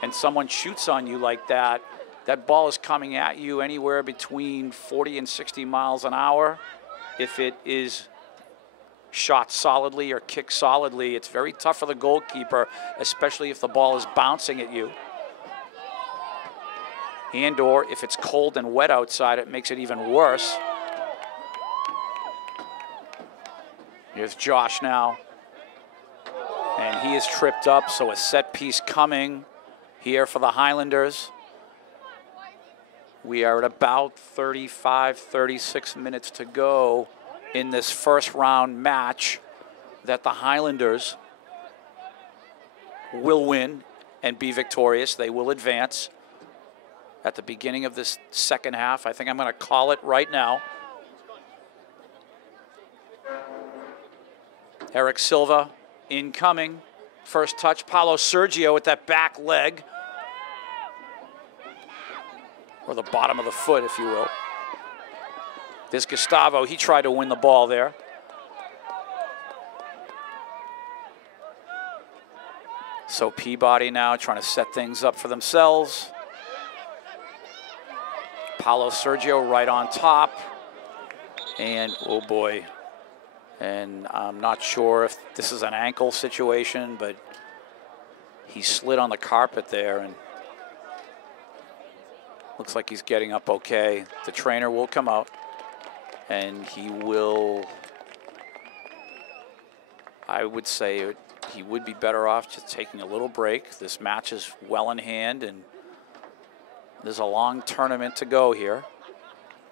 and someone shoots on you like that, that ball is coming at you anywhere between 40 and 60 miles an hour. If it is shot solidly or kicked solidly, it's very tough for the goalkeeper, especially if the ball is bouncing at you. And or if it's cold and wet outside, it makes it even worse. Here's Josh now. And he is tripped up, so a set piece coming here for the Highlanders. We are at about 35, 36 minutes to go in this first round match that the Highlanders will win and be victorious. They will advance at the beginning of this second half. I think I'm going to call it right now. Eric Silva incoming. First touch, Paulo Sergio with that back leg. Or the bottom of the foot, if you will. This Gustavo, he tried to win the ball there. So Peabody now trying to set things up for themselves. Paulo Sergio right on top. And, oh boy. And I'm not sure if this is an ankle situation, but he slid on the carpet there and looks like he's getting up okay. The trainer will come out and he will, I would say he would be better off just taking a little break. This match is well in hand and there's a long tournament to go here.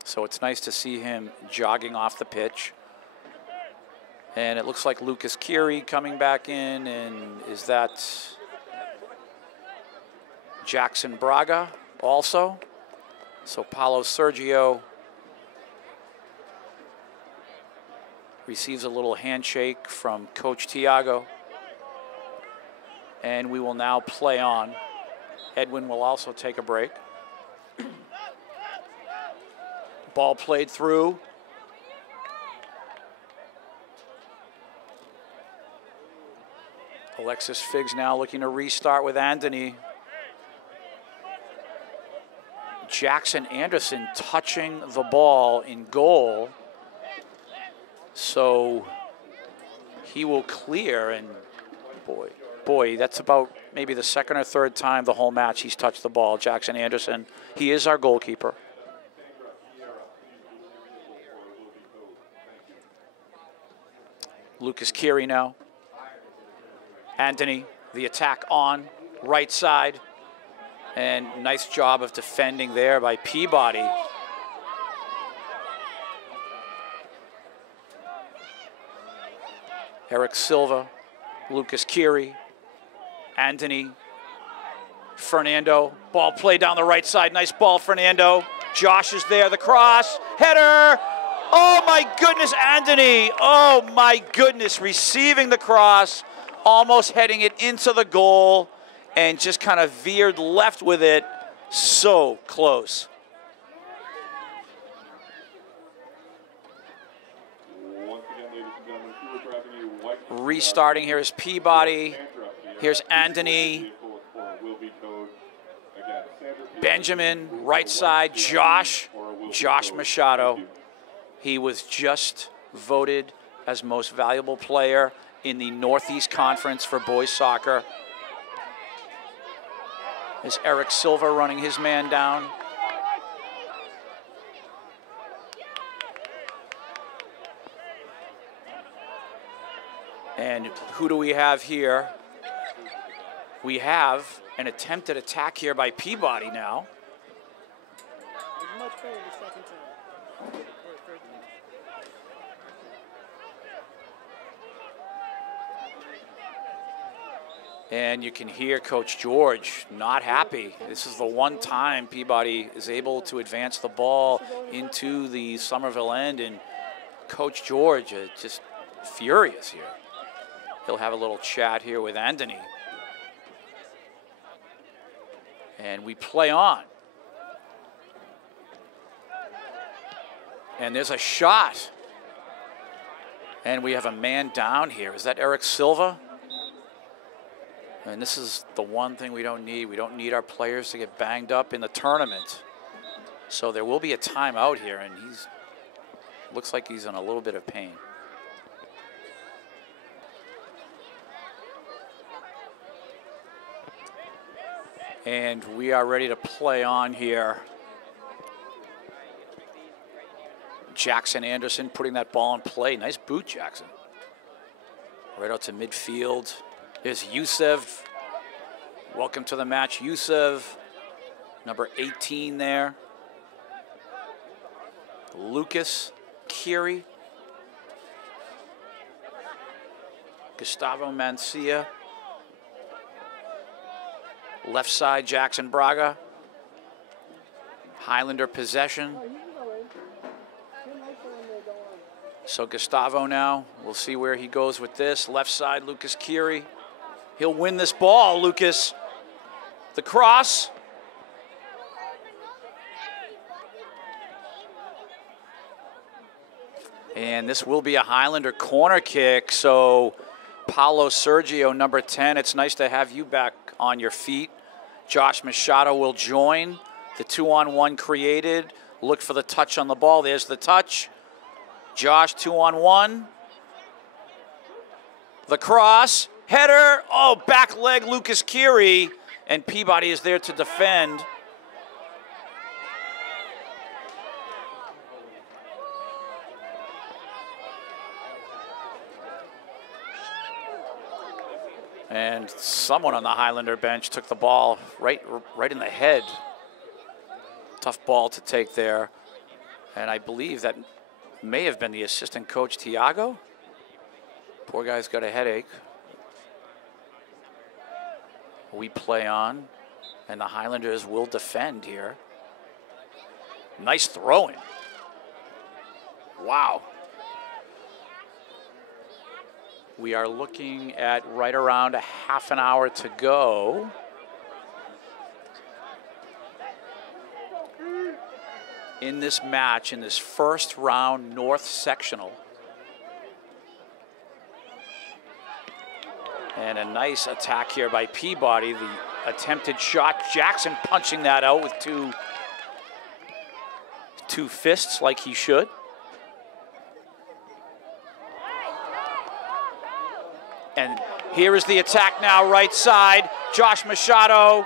So it's nice to see him jogging off the pitch. And it looks like Lucas Kiri coming back in, and is that Jackson Braga also? So Paulo Sergio receives a little handshake from Coach Tiago. And we will now play on. Edwin will also take a break. Ball played through. Alexis Figs now looking to restart with Anthony. Jackson Anderson touching the ball in goal. So he will clear, and boy, that's about maybe the second or third time the whole match he's touched the ball. Jackson Anderson, he is our goalkeeper. Lucas Keary now. Anthony, the attack on, right side. And nice job of defending there by Peabody. Eric Silva, Lucas Keary, Anthony, Fernando. Ball play down the right side. Nice ball, Fernando. Josh is there. The cross. Header. Oh, my goodness, Anthony. Oh, my goodness. Receiving the cross. Almost heading it into the goal. And just kind of veered left with it. So close. Restarting here is Peabody. Here's Anthony. Benjamin, right side. Josh Machado. He was just voted as most valuable player in the Northeast Conference for boys soccer. Is Eric Silva running his man down. And who do we have here? We have an attempted attack here by Peabody now. And you can hear Coach George not happy. This is the one time Peabody is able to advance the ball into the Somerville end, and Coach George is just furious here. He'll have a little chat here with Anthony. And we play on. And there's a shot. And we have a man down here. Is that Eric Silva? And this is the one thing we don't need. We don't need our players to get banged up in the tournament. So there will be a timeout here, and looks like he's in a little bit of pain. And we are ready to play on here. Jackson Anderson putting that ball in play. Nice boot, Jackson. Right out to midfield. There's Youssef. Welcome to the match, Youssef. Number 18 there. Lucas Keary. Gustavo Mancia. Left side, Jackson Braga. Highlander possession. So Gustavo now, we'll see where he goes with this. Left side, Lucas Keary. He'll win this ball, Lucas. The cross. And this will be a Highlander corner kick. So Paulo Sergio, number 10, it's nice to have you back on your feet. Josh Machado will join. The 2-on-1 created. Look for the touch on the ball. There's the touch. Josh, 2-on-1. The cross. Header. Oh, back leg, Lucas Keary. And Peabody is there to defend. And someone on the Highlander bench took the ball right in the head. Tough ball to take there. And I believe that may have been the assistant coach, Tiago. Poor guy's got a headache. We play on, and the Highlanders will defend here. Nice throwing. Wow. We are looking at right around a half an hour to go. In this match, in this first round North sectional. And a nice attack here by Peabody. The attempted shot, Jackson punching that out with two fists like he should. And here is the attack now, right side. Josh Machado,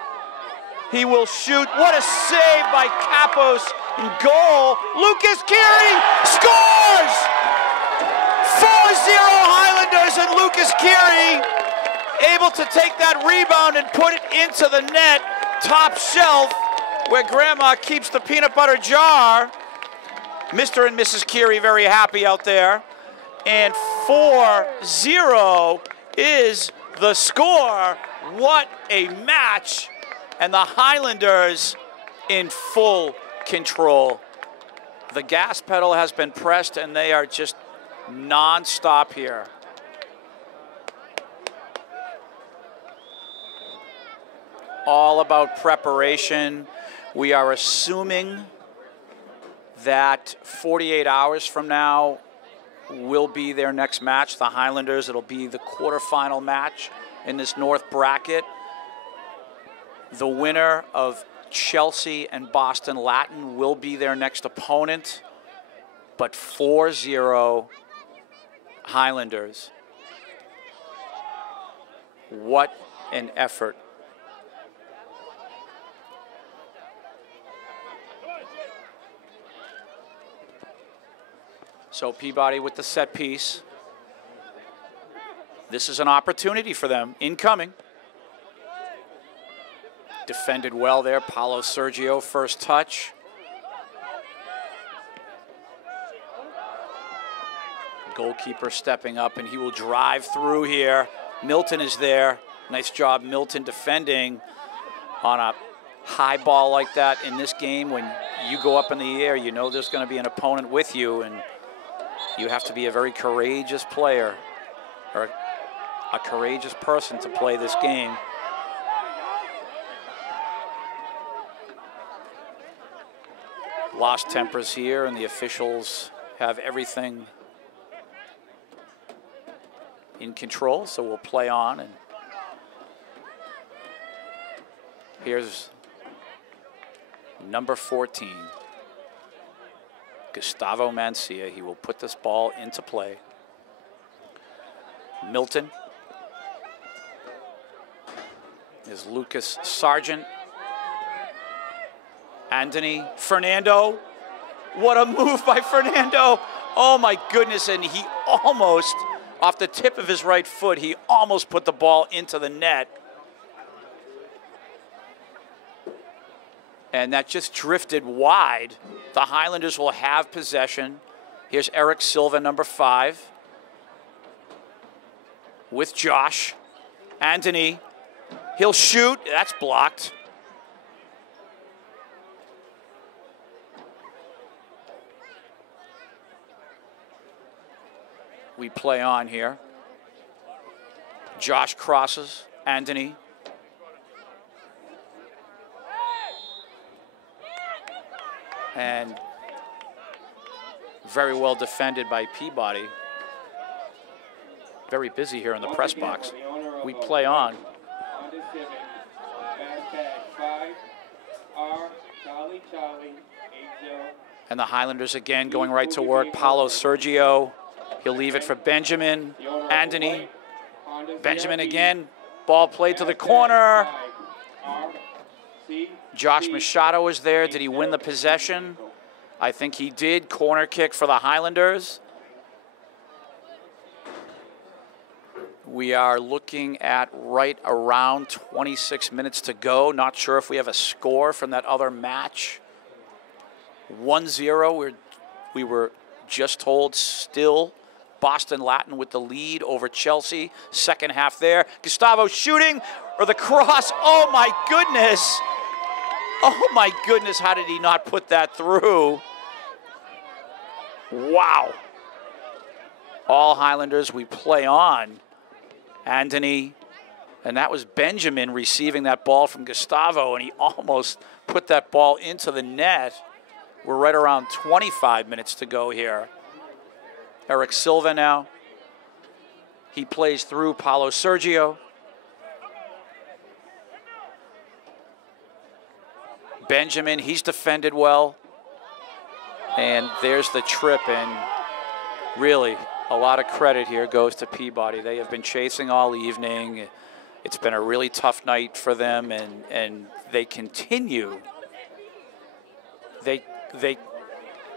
he will shoot. What a save by Capos in goal. Lucas Keary scores! Highlanders, and Lucas Keary able to take that rebound and put it into the net, top shelf, where Grandma keeps the peanut butter jar. Mr. and Mrs. Keary very happy out there. And 4-0 is the score. What a match. And the Highlanders in full control. The gas pedal has been pressed, and they are just non-stop here. All about preparation. We are assuming that 48 hours from now will be their next match. The Highlanders, it'll be the quarterfinal match in this North bracket. The winner of Chelsea and Boston Latin will be their next opponent. But 4-0 Highlanders. What an effort. So Peabody with the set piece. This is an opportunity for them. Incoming. Defended well there. Paulo Sergio, first touch. Goalkeeper stepping up, and he will drive through here. Milton is there. Nice job, Milton, defending on a high ball like that in this game. When you go up in the air, you know there's going to be an opponent with you, and you have to be a very courageous player or a courageous person to play this game. Lost tempers here, and the officials have everything in control, so we'll play on. And here's number 14. Gustavo Mancia. He will put this ball into play. Milton is Lucas Sargent. Anthony Fernando. What a move by Fernando. Oh my goodness, and he almost, off the tip of his right foot, he almost put the ball into the net. And that just drifted wide. The Highlanders will have possession. Here's Eric Silva, number 5, with Josh. Anthony, he'll shoot. That's blocked. We play on here. Josh crosses. Anthony. And very well defended by Peabody. Very busy here in the press box. We play on. And the Highlanders again going right to work. Paulo Sergio. He'll leave it for Benjamin. Anthony. Benjamin again. Ball played to the corner. Josh Machado is there. Did he win the possession? I think he did. Corner kick for the Highlanders. We are looking at right around 26 minutes to go. Not sure if we have a score from that other match. 1-0. We were just told still Boston Latin with the lead over Chelsea. Second half there. Gustavo shooting or the cross. Oh my goodness. Oh my goodness, how did he not put that through? Wow. All Highlanders, we play on. Anthony, and that was Benjamin receiving that ball from Gustavo, and he almost put that ball into the net. We're right around 25 minutes to go here. Eric Silva now. He plays through Paulo Sergio. Benjamin, he's defended well. And there's the trip, and really a lot of credit here goes to Peabody. They have been chasing all evening. It's been a really tough night for them, and they continue. They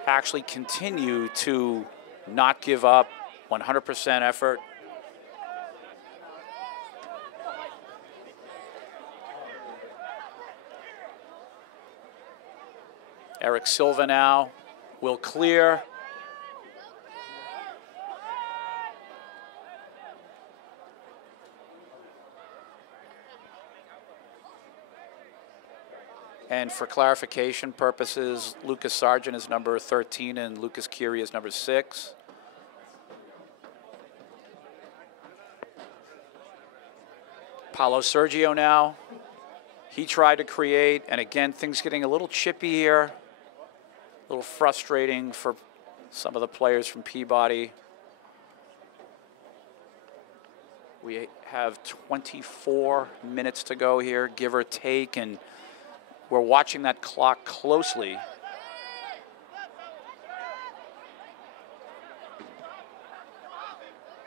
actually continue to not give up 100% effort. Eric Silva now will clear. And for clarification purposes, Lucas Sargent is number 13 and Lucas Curie is number 6. Paulo Sergio now. He tried to create, and again, things getting a little chippy here. A little frustrating for some of the players from Peabody. We have 24 minutes to go here, give or take, and we're watching that clock closely.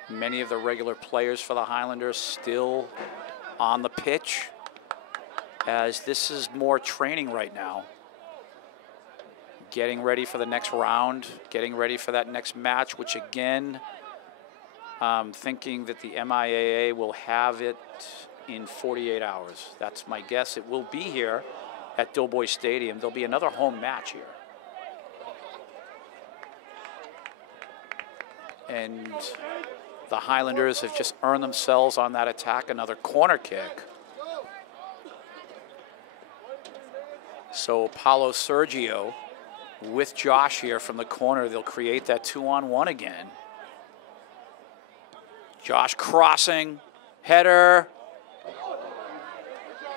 Many of the regular players for the Highlanders still on the pitch, as this is more training right now. Getting ready for the next round, getting ready for that next match, which again, thinking that the MIAA will have it in 48 hours. That's my guess. It will be here at Doughboy Stadium. There'll be another home match here. And the Highlanders have just earned themselves on that attack another corner kick. So Paulo Sergio with Josh here from the corner, they'll create that 2-on-1 again. Josh crossing, header.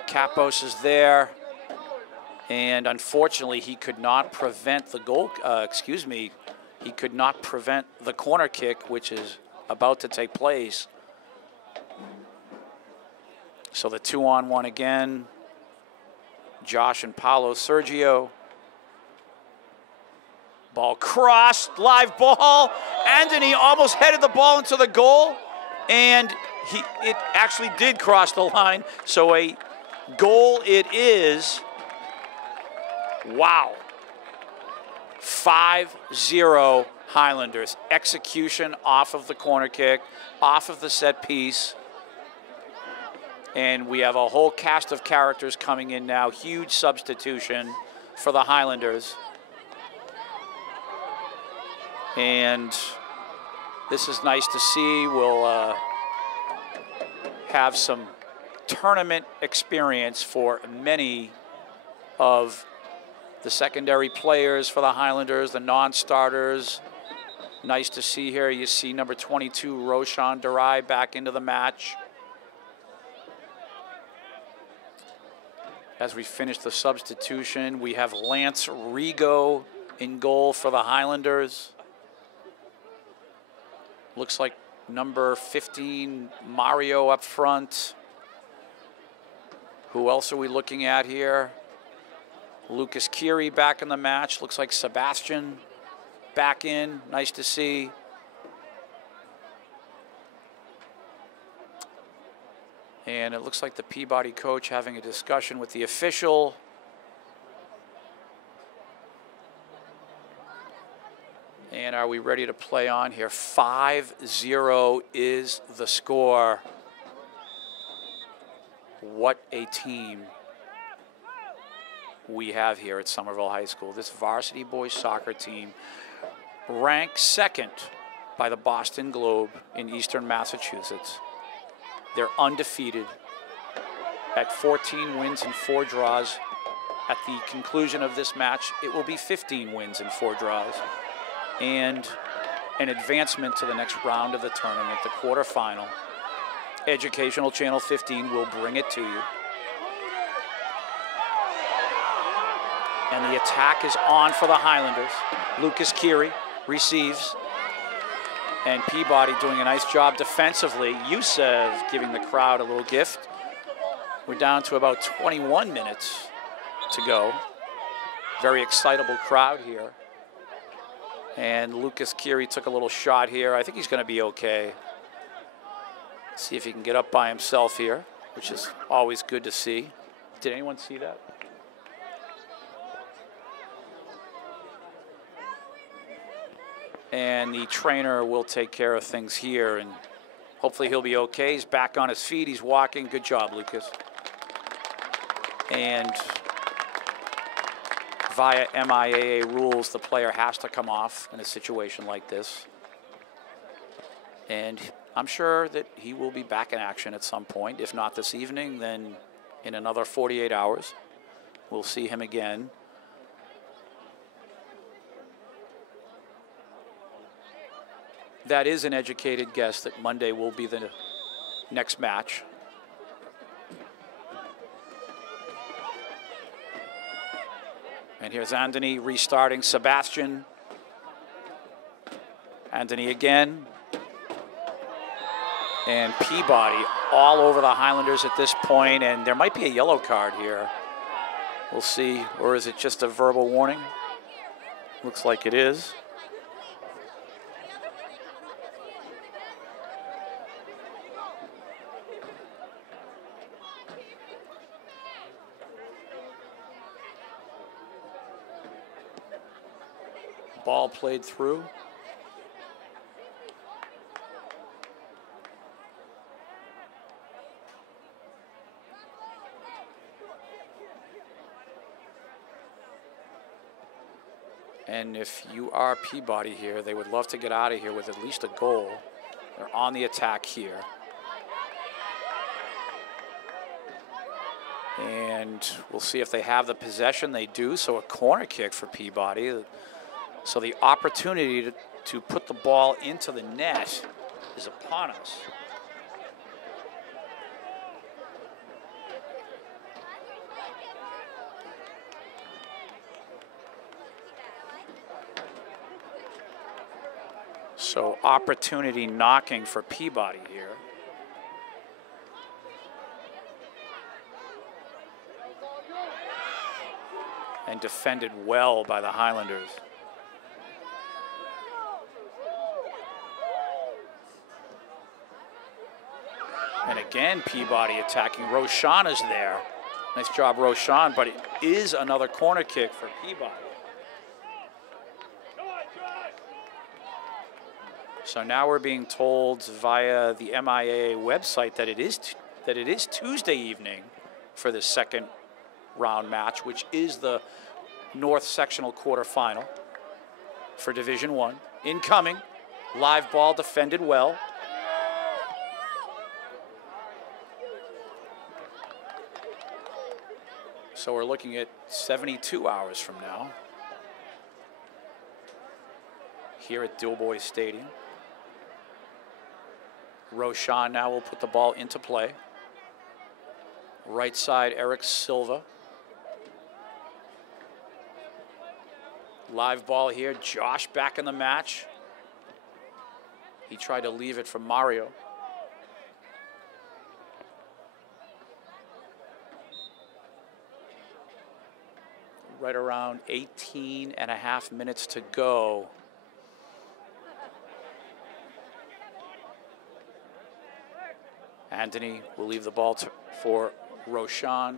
Capos is there. And unfortunately, he could not prevent the goal, he could not prevent the corner kick, which is about to take place. So the 2-on-1 again. Josh and Paulo Sergio. Ball crossed, live ball. Anthony almost headed the ball into the goal, and it actually did cross the line. So a goal it is. Wow. 5-0 Highlanders. Execution off of the corner kick, off of the set piece. And we have a whole cast of characters coming in now. Huge substitution for the Highlanders. And this is nice to see. We'll have some tournament experience for many of the secondary players for the Highlanders, the non-starters. Nice to see here. You see number 22, Roshan Durai, back into the match. As we finish the substitution, we have Lance Rigo in goal for the Highlanders. Looks like number 15, Mario up front. Who else are we looking at here? Lucas Curie back in the match. Looks like Sebastian back in. Nice to see. And it looks like the Peabody coach having a discussion with the official. And are we ready to play on here? 5-0 is the score. What a team we have here at Somerville High School. This varsity boys soccer team ranked second by the Boston Globe in Eastern Massachusetts. They're undefeated at 14 wins and 4 draws. At the conclusion of this match, it will be 15 wins and 4 draws. And an advancement to the next round of the tournament, the quarterfinal. Educational Channel 15 will bring it to you. And the attack is on for the Highlanders. Lucas Curie receives. And Peabody doing a nice job defensively. Youssef giving the crowd a little gift. We're down to about 21 minutes to go. Very excitable crowd here. And Lucas Curie took a little shot here. I think he's going to be okay. See if he can get up by himself here, which is always good to see. Did anyone see that? And the trainer will take care of things here, and hopefully he'll be okay. He's back on his feet. He's walking. Good job, Lucas. And via MIAA rules, the player has to come off in a situation like this. And I'm sure that he will be back in action at some point. If not this evening, then in another 48 hours, we'll see him again. That is an educated guess that Monday will be the next match. And here's Anthony restarting. Sebastian. Anthony again. And Peabody all over the Highlanders at this point, and there might be a yellow card here. We'll see, or is it just a verbal warning? Looks like it is. Ball played through. And if you are Peabody here, they would love to get out of here with at least a goal. They're on the attack here. And we'll see if they have the possession. They do, so a corner kick for Peabody. So the opportunity to put the ball into the net is upon us. So opportunity knocking for Peabody here. And defended well by the Highlanders. And again, Peabody attacking. Roshan is there. Nice job, Roshan, but it is another corner kick for Peabody. So now we're being told via the MIAA website that it is Tuesday evening for the second round match, which is the North Sectional quarterfinal for Division I. Incoming, live ball defended well. So we're looking at 72 hours from now here at Dilboy Stadium. Roshan now will put the ball into play. Right side, Eric Silva. Live ball here. Josh back in the match. He tried to leave it for Mario. Right around 18 and a half minutes to go. Anthony will leave the ball for Roshan.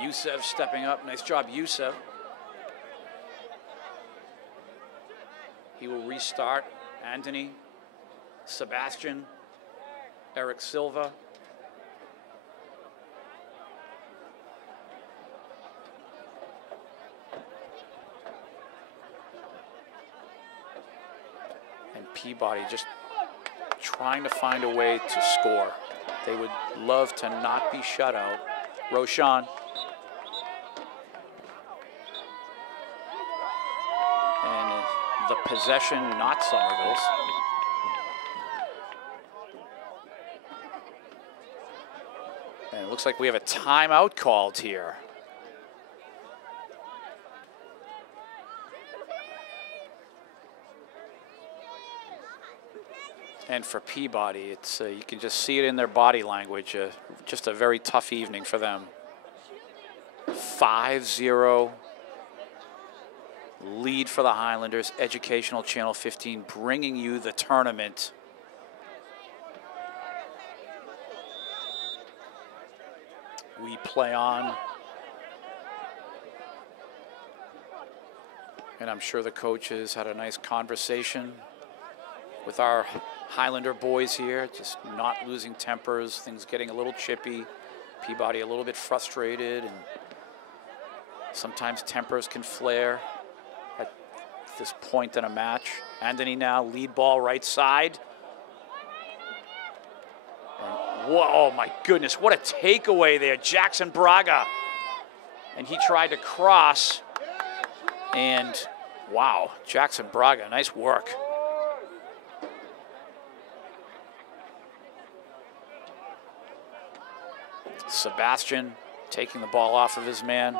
Youssef stepping up. Nice job, Youssef. He will restart. Anthony, Sebastian, Eric Silva. Peabody just trying to find a way to score. They would love to not be shut out. Roshan. And the possession, not Somerville's. And it looks like we have a timeout called here. And for Peabody, it's you can just see it in their body language. Just a very tough evening for them. 5-0 lead for the Highlanders. Educational Channel 15 bringing you the tournament. We play on And I'm sure the coaches had a nice conversation with our Highlander boys here, just not losing tempers, things getting a little chippy. Peabody a little bit frustrated, and sometimes tempers can flare at this point in a match. Anthony now, lead ball right side. And whoa, oh my goodness, what a takeaway there, Jackson Braga. And he tried to cross, and wow, Jackson Braga, nice work. Sebastian taking the ball off of his man.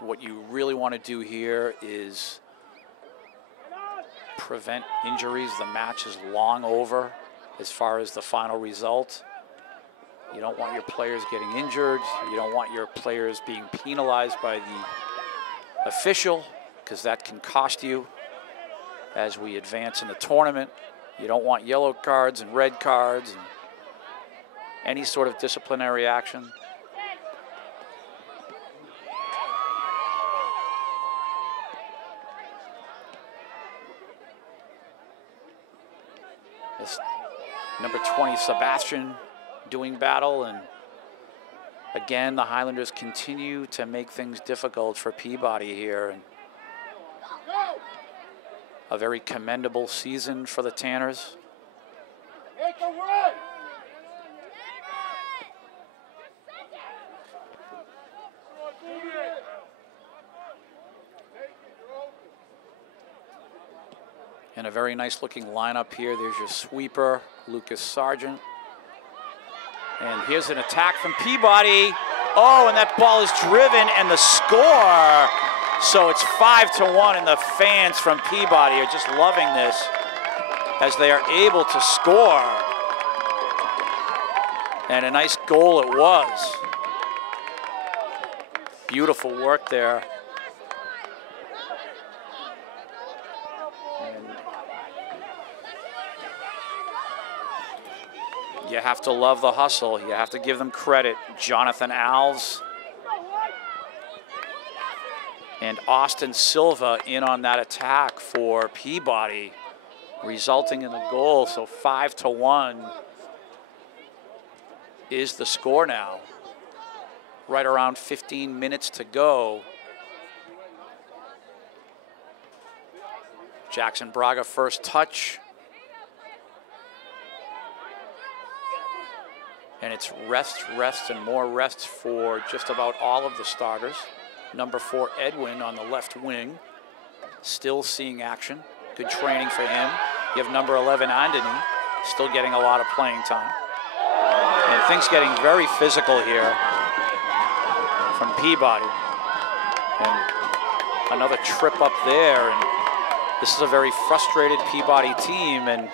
What you really want to do here is prevent injuries. The match is long over as far as the final result. You don't want your players getting injured. You don't want your players being penalized by the official, because that can cost you as we advance in the tournament. You don't want yellow cards and red cards and any sort of disciplinary action. This number 20, Sebastian, doing battle, and again, the Highlanders continue to make things difficult for Peabody here. And a very commendable season for the Tanners. And a very nice looking lineup here. There's your sweeper, Lucas Sargent. And here's an attack from Peabody. Oh, and that ball is driven, and the score. So it's 5-1, and the fans from Peabody are just loving this as they are able to score. And a nice goal it was. Beautiful work there. You have to love the hustle. You have to give them credit. Jonathan Alves and Austin Silva in on that attack for Peabody, resulting in the goal. So 5-1 is the score now. Right around 15 minutes to go. Jackson Braga first touch. And it's rest, rest, and more rest for just about all of the starters. Number 4, Edwin on the left wing, still seeing action. Good training for him. You have number 11, Andoni, still getting a lot of playing time. And things getting very physical here from Peabody. And another trip up there. And this is a very frustrated Peabody team, and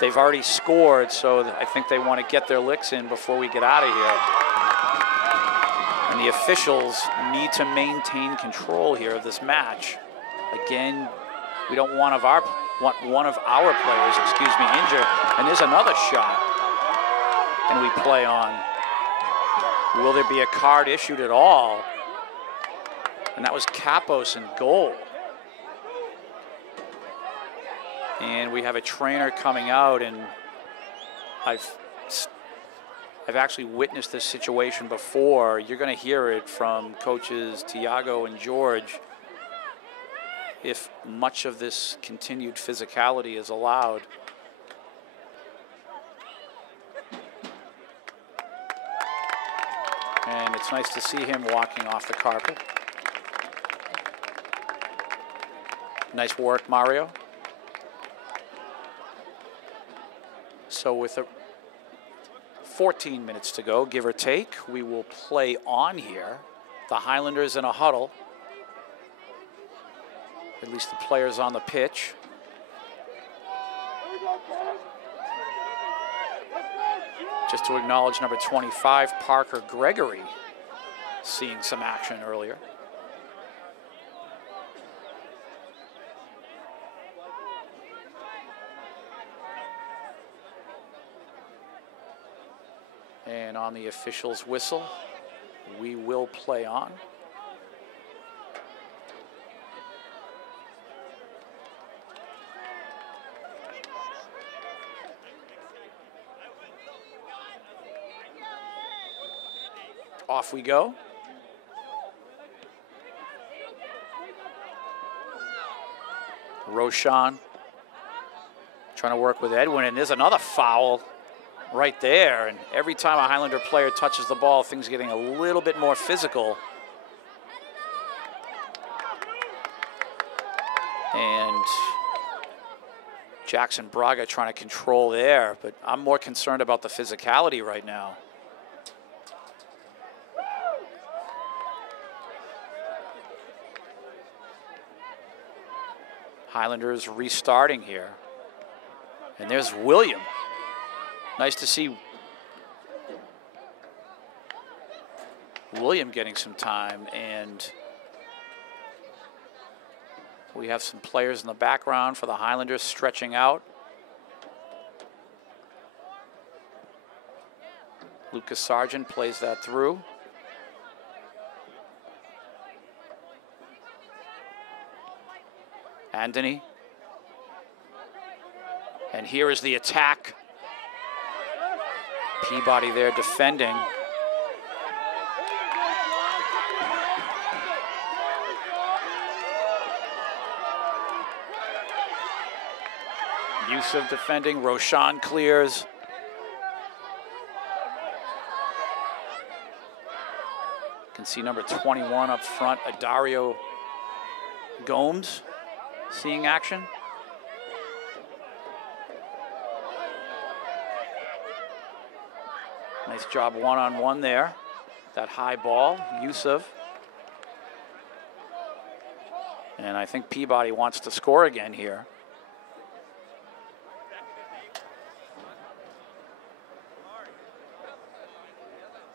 they've already scored, so I think they want to get their licks in before we get out of here. And the officials need to maintain control here of this match. Again, we don't want one of our players, injured. And there's another shot. And we play on. Will there be a card issued at all? And that was Capos in goal. And we have a trainer coming out, and I've actually witnessed this situation before. You're going to hear it from coaches Tiago and George if much of this continued physicality is allowed. And it's nice to see him walking off the carpet. Nice work, Mario. So with 14 minutes to go, give or take, we will play on here. The Highlanders in a huddle. At least the players on the pitch. Just to acknowledge number 25, Parker Gregory, seeing some action earlier. And on the official's whistle, we will play on. Off we go. Roshan trying to work with Edwin, and there's another foul right there. And every time a Highlander player touches the ball, things are getting a little bit more physical. And Jackson Braga trying to control there, but I'm more concerned about the physicality right now. Highlanders restarting here. And there's William. Nice to see William getting some time. And we have some players in the background for the Highlanders stretching out. Lucas Sargent plays that through. Anthony. And here is the attack. Peabody there defending. Yusuf defending. Roshan clears. You can see number 21 up front, Adario Gomes, seeing action. Nice job one-on-one there. That high ball, Yusuf. And I think Peabody wants to score again here.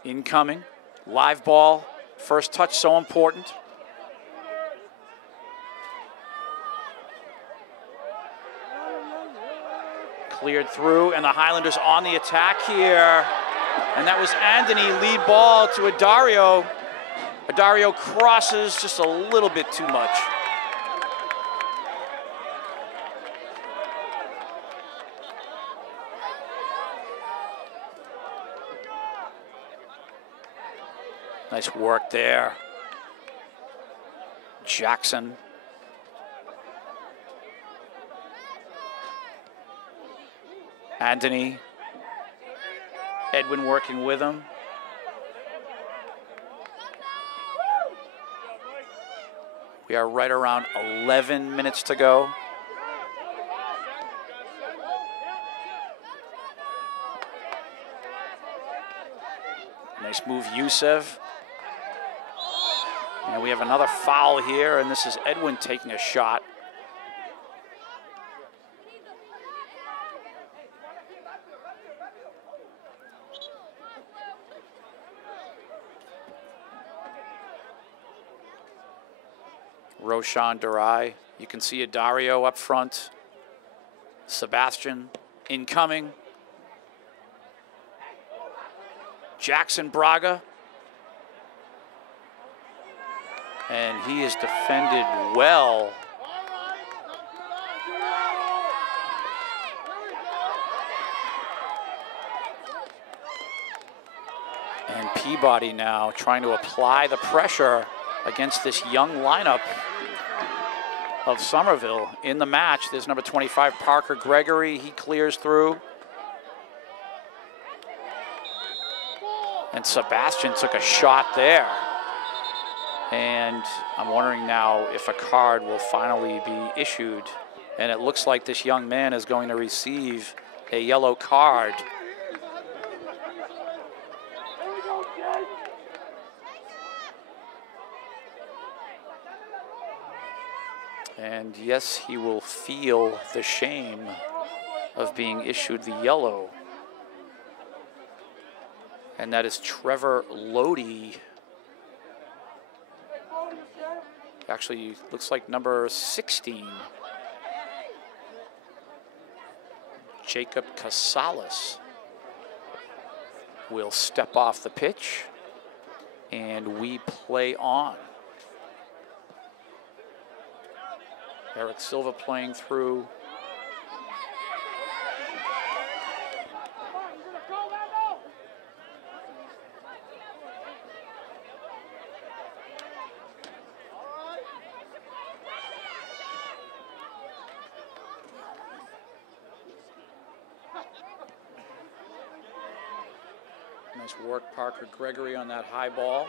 Incoming, live ball, first touch so important. Cleared through, and the Highlanders on the attack here. And that was Anthony, lead ball to Adario. Adario crosses just a little bit too much. Nice work there. Jackson. Anthony. Edwin working with him. We are right around 11 minutes to go. Nice move, Yusuf. And we have another foul here, and this is Edwin taking a shot. Roshan Durai. You can see Adario up front. Sebastian incoming. Jackson Braga. And he is defended well. And Peabody now trying to apply the pressure against this young lineup of Somerville in the match. There's number 25, Parker Gregory. He clears through. And Sebastian took a shot there. And I'm wondering now if a card will finally be issued. And it looks like this young man is going to receive a yellow card. And yes, he will feel the shame of being issued the yellow. And that is Trevor Lodi. Actually, looks like number 16. Jacob Casales. will step off the pitch, and we play on. Eric Silva playing through. Nice work, Parker Gregory, on that high ball.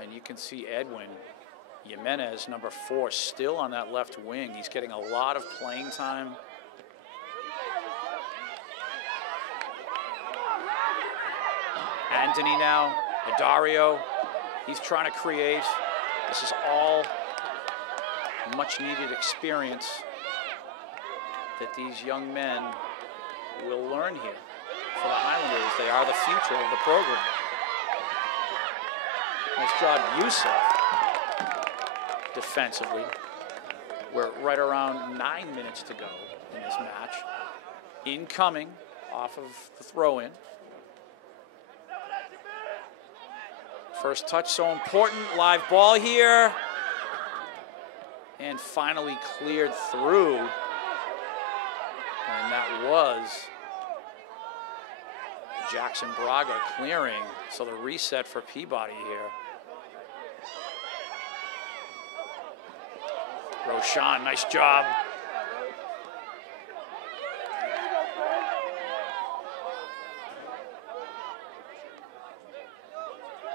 And you can see Edwin Jimenez, number 4, still on that left wing. He's getting a lot of playing time. Anthony now, Adario, he's trying to create. This is all much needed experience that these young men will learn here for the Highlanders. They are the future of the program. Nice job, Youssef, defensively. We're right around 9 minutes to go in this match. Incoming off of the throw-in. First touch so important. Live ball here. And finally cleared through. And that was Jackson Braga clearing. So the reset for Peabody here. Roshan, nice job.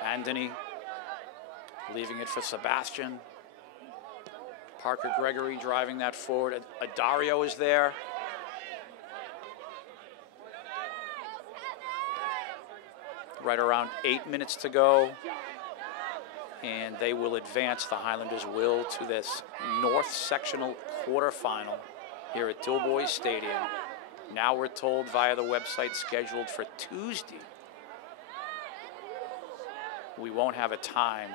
Anthony leaving it for Sebastian. Parker Gregory driving that forward. Adario is there. Right around 8 minutes to go. And they will advance, the Highlanders will, to this North Sectional quarterfinal here at Dilboy Stadium. Now we're told via the website scheduled for Tuesday. We won't have a time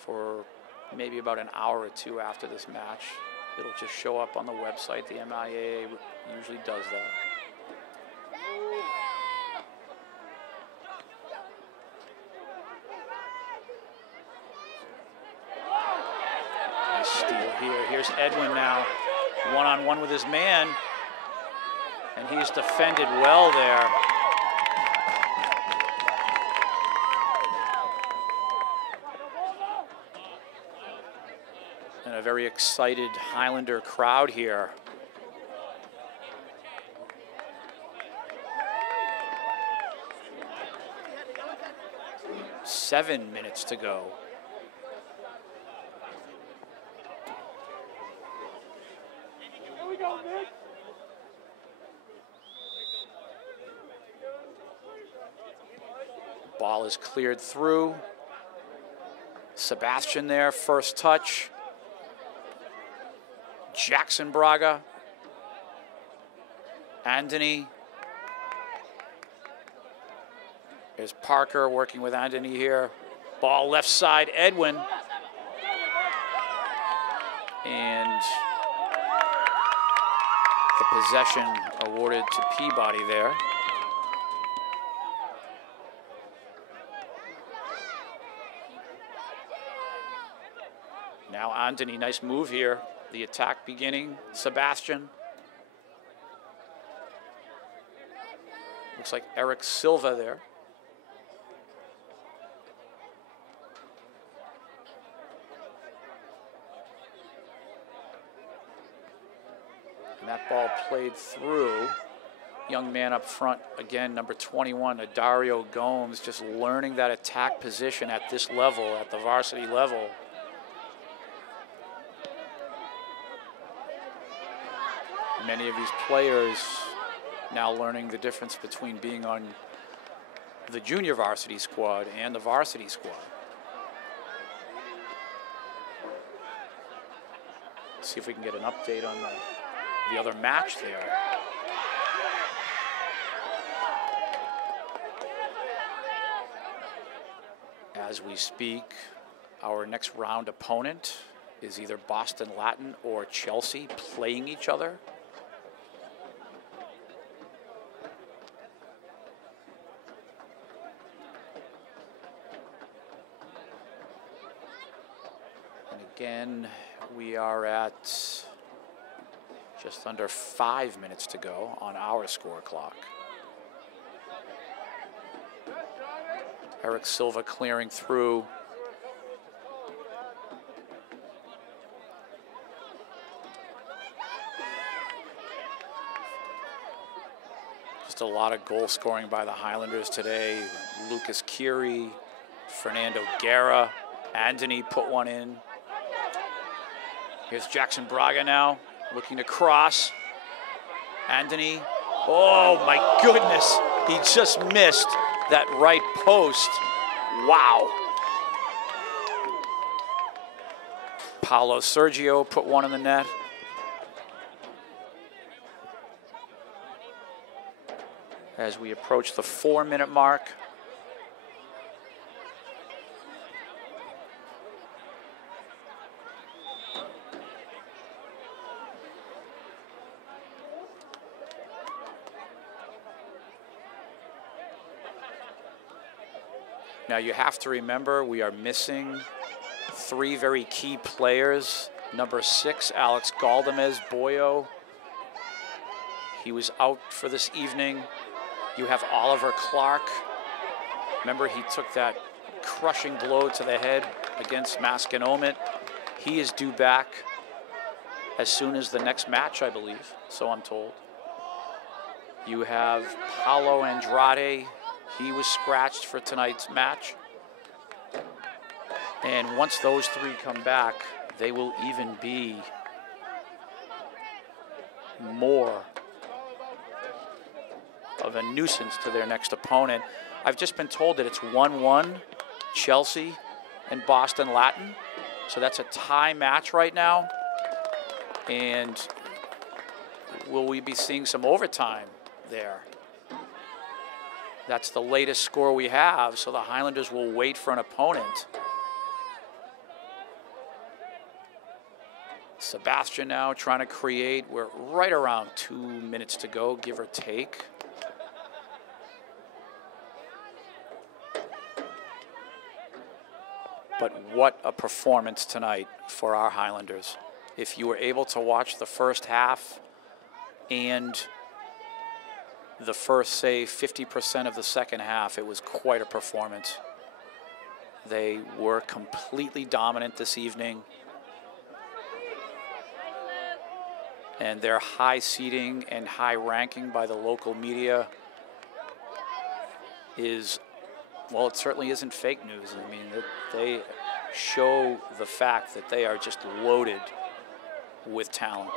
for maybe about an hour or two after this match. It'll just show up on the website. The MIAA usually does that. Nice steal here. Here's Edwin now, one-on-one with his man, and he's defended well there. And a very excited Highlander crowd here. Seven minutes to go. Ball is cleared through. Sebastian there, first touch. Jackson Braga. Anthony. There's Parker working with Anthony here. Ball left side, Edwin. And the possession awarded to Peabody there. Now Anthony, nice move here. The attack beginning, Sebastian. Looks like Eric Silva there. And that ball played through. Young man up front, again, number 21, Adario Gomes, just learning that attack position at this level, at the varsity level. Many of these players now learning the difference between being on the junior varsity squad and the varsity squad. Let's see if we can get an update on the other match there. As we speak, our next round opponent is either Boston Latin or Chelsea playing each other. And again, we are at just under 5 minutes to go on our score clock. Eric Silva clearing through. Just a lot of goal scoring by the Highlanders today. Lucas Keary, Fernando Guerra, Anthony put one in. Here's Jackson Braga now, looking to cross. Anthony, oh my goodness, he just missed that right post. Wow. Paulo Sergio put one in the net. As we approach the 4-minute mark. Now you have to remember we are missing 3 very key players. Number 6, Alex Galdamez Boyo. He was out for this evening. You have Oliver Clark. Remember, he took that crushing blow to the head against Masconomet. He is due back as soon as the next match, I believe, so I'm told. You have Paulo Andrade. He was scratched for tonight's match. And once those 3 come back, they will even be more of a nuisance to their next opponent. I've just been told that it's 1-1, Chelsea and Boston Latin. So that's a tie match right now. And will we be seeing some overtime there? That's the latest score we have, so the Highlanders will wait for an opponent. Sebastian now trying to create. We're right around 2 minutes to go, give or take. But what a performance tonight for our Highlanders. If you were able to watch the first half and the first, say, 50% of the second half, it was quite a performance. They were completely dominant this evening. And their high seating and high ranking by the local media is, well, it certainly isn't fake news. I mean, they show the fact that they are just loaded with talent.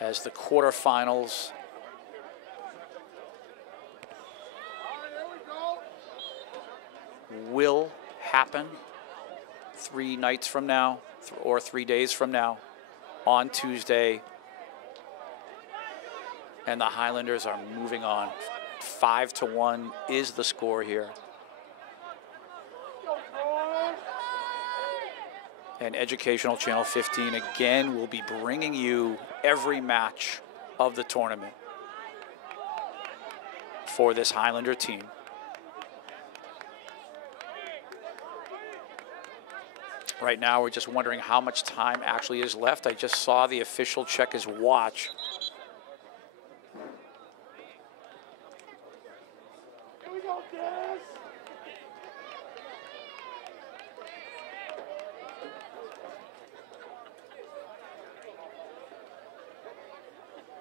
As the quarterfinals will happen 3 nights from now, or 3 days from now, on Tuesday. And the Highlanders are moving on. 5-1 is the score here. And Educational Channel 15 again will be bringing you every match of the tournament for this Highlander team. Right now, we're just wondering how much time actually is left. I just saw the official check his watch. Here we go, Des.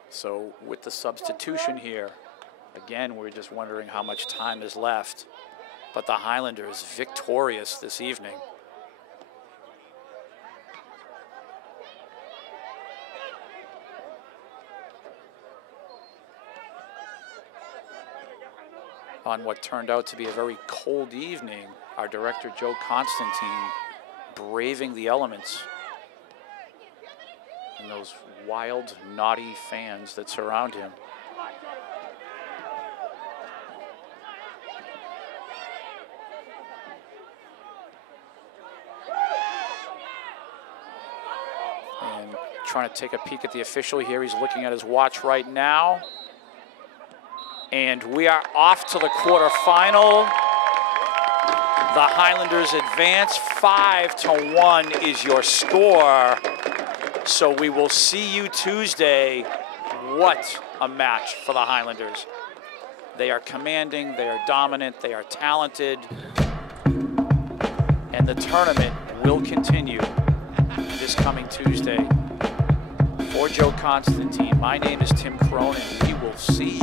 So with the substitution here, again, we're just wondering how much time is left. But the Highlanders victorious this evening. On what turned out to be a very cold evening, our director, Joe Constantine, braving the elements and those wild, naughty fans that surround him. trying to take a peek at the official here. He's looking at his watch right now. And we are off to the quarterfinal. The Highlanders advance. 5-1 is your score. So we will see you Tuesday. What a match for the Highlanders. They are commanding, they are dominant, they are talented. And the tournament will continue this coming Tuesday. For Joe Constantine, my name is Tim Cronin. We will see you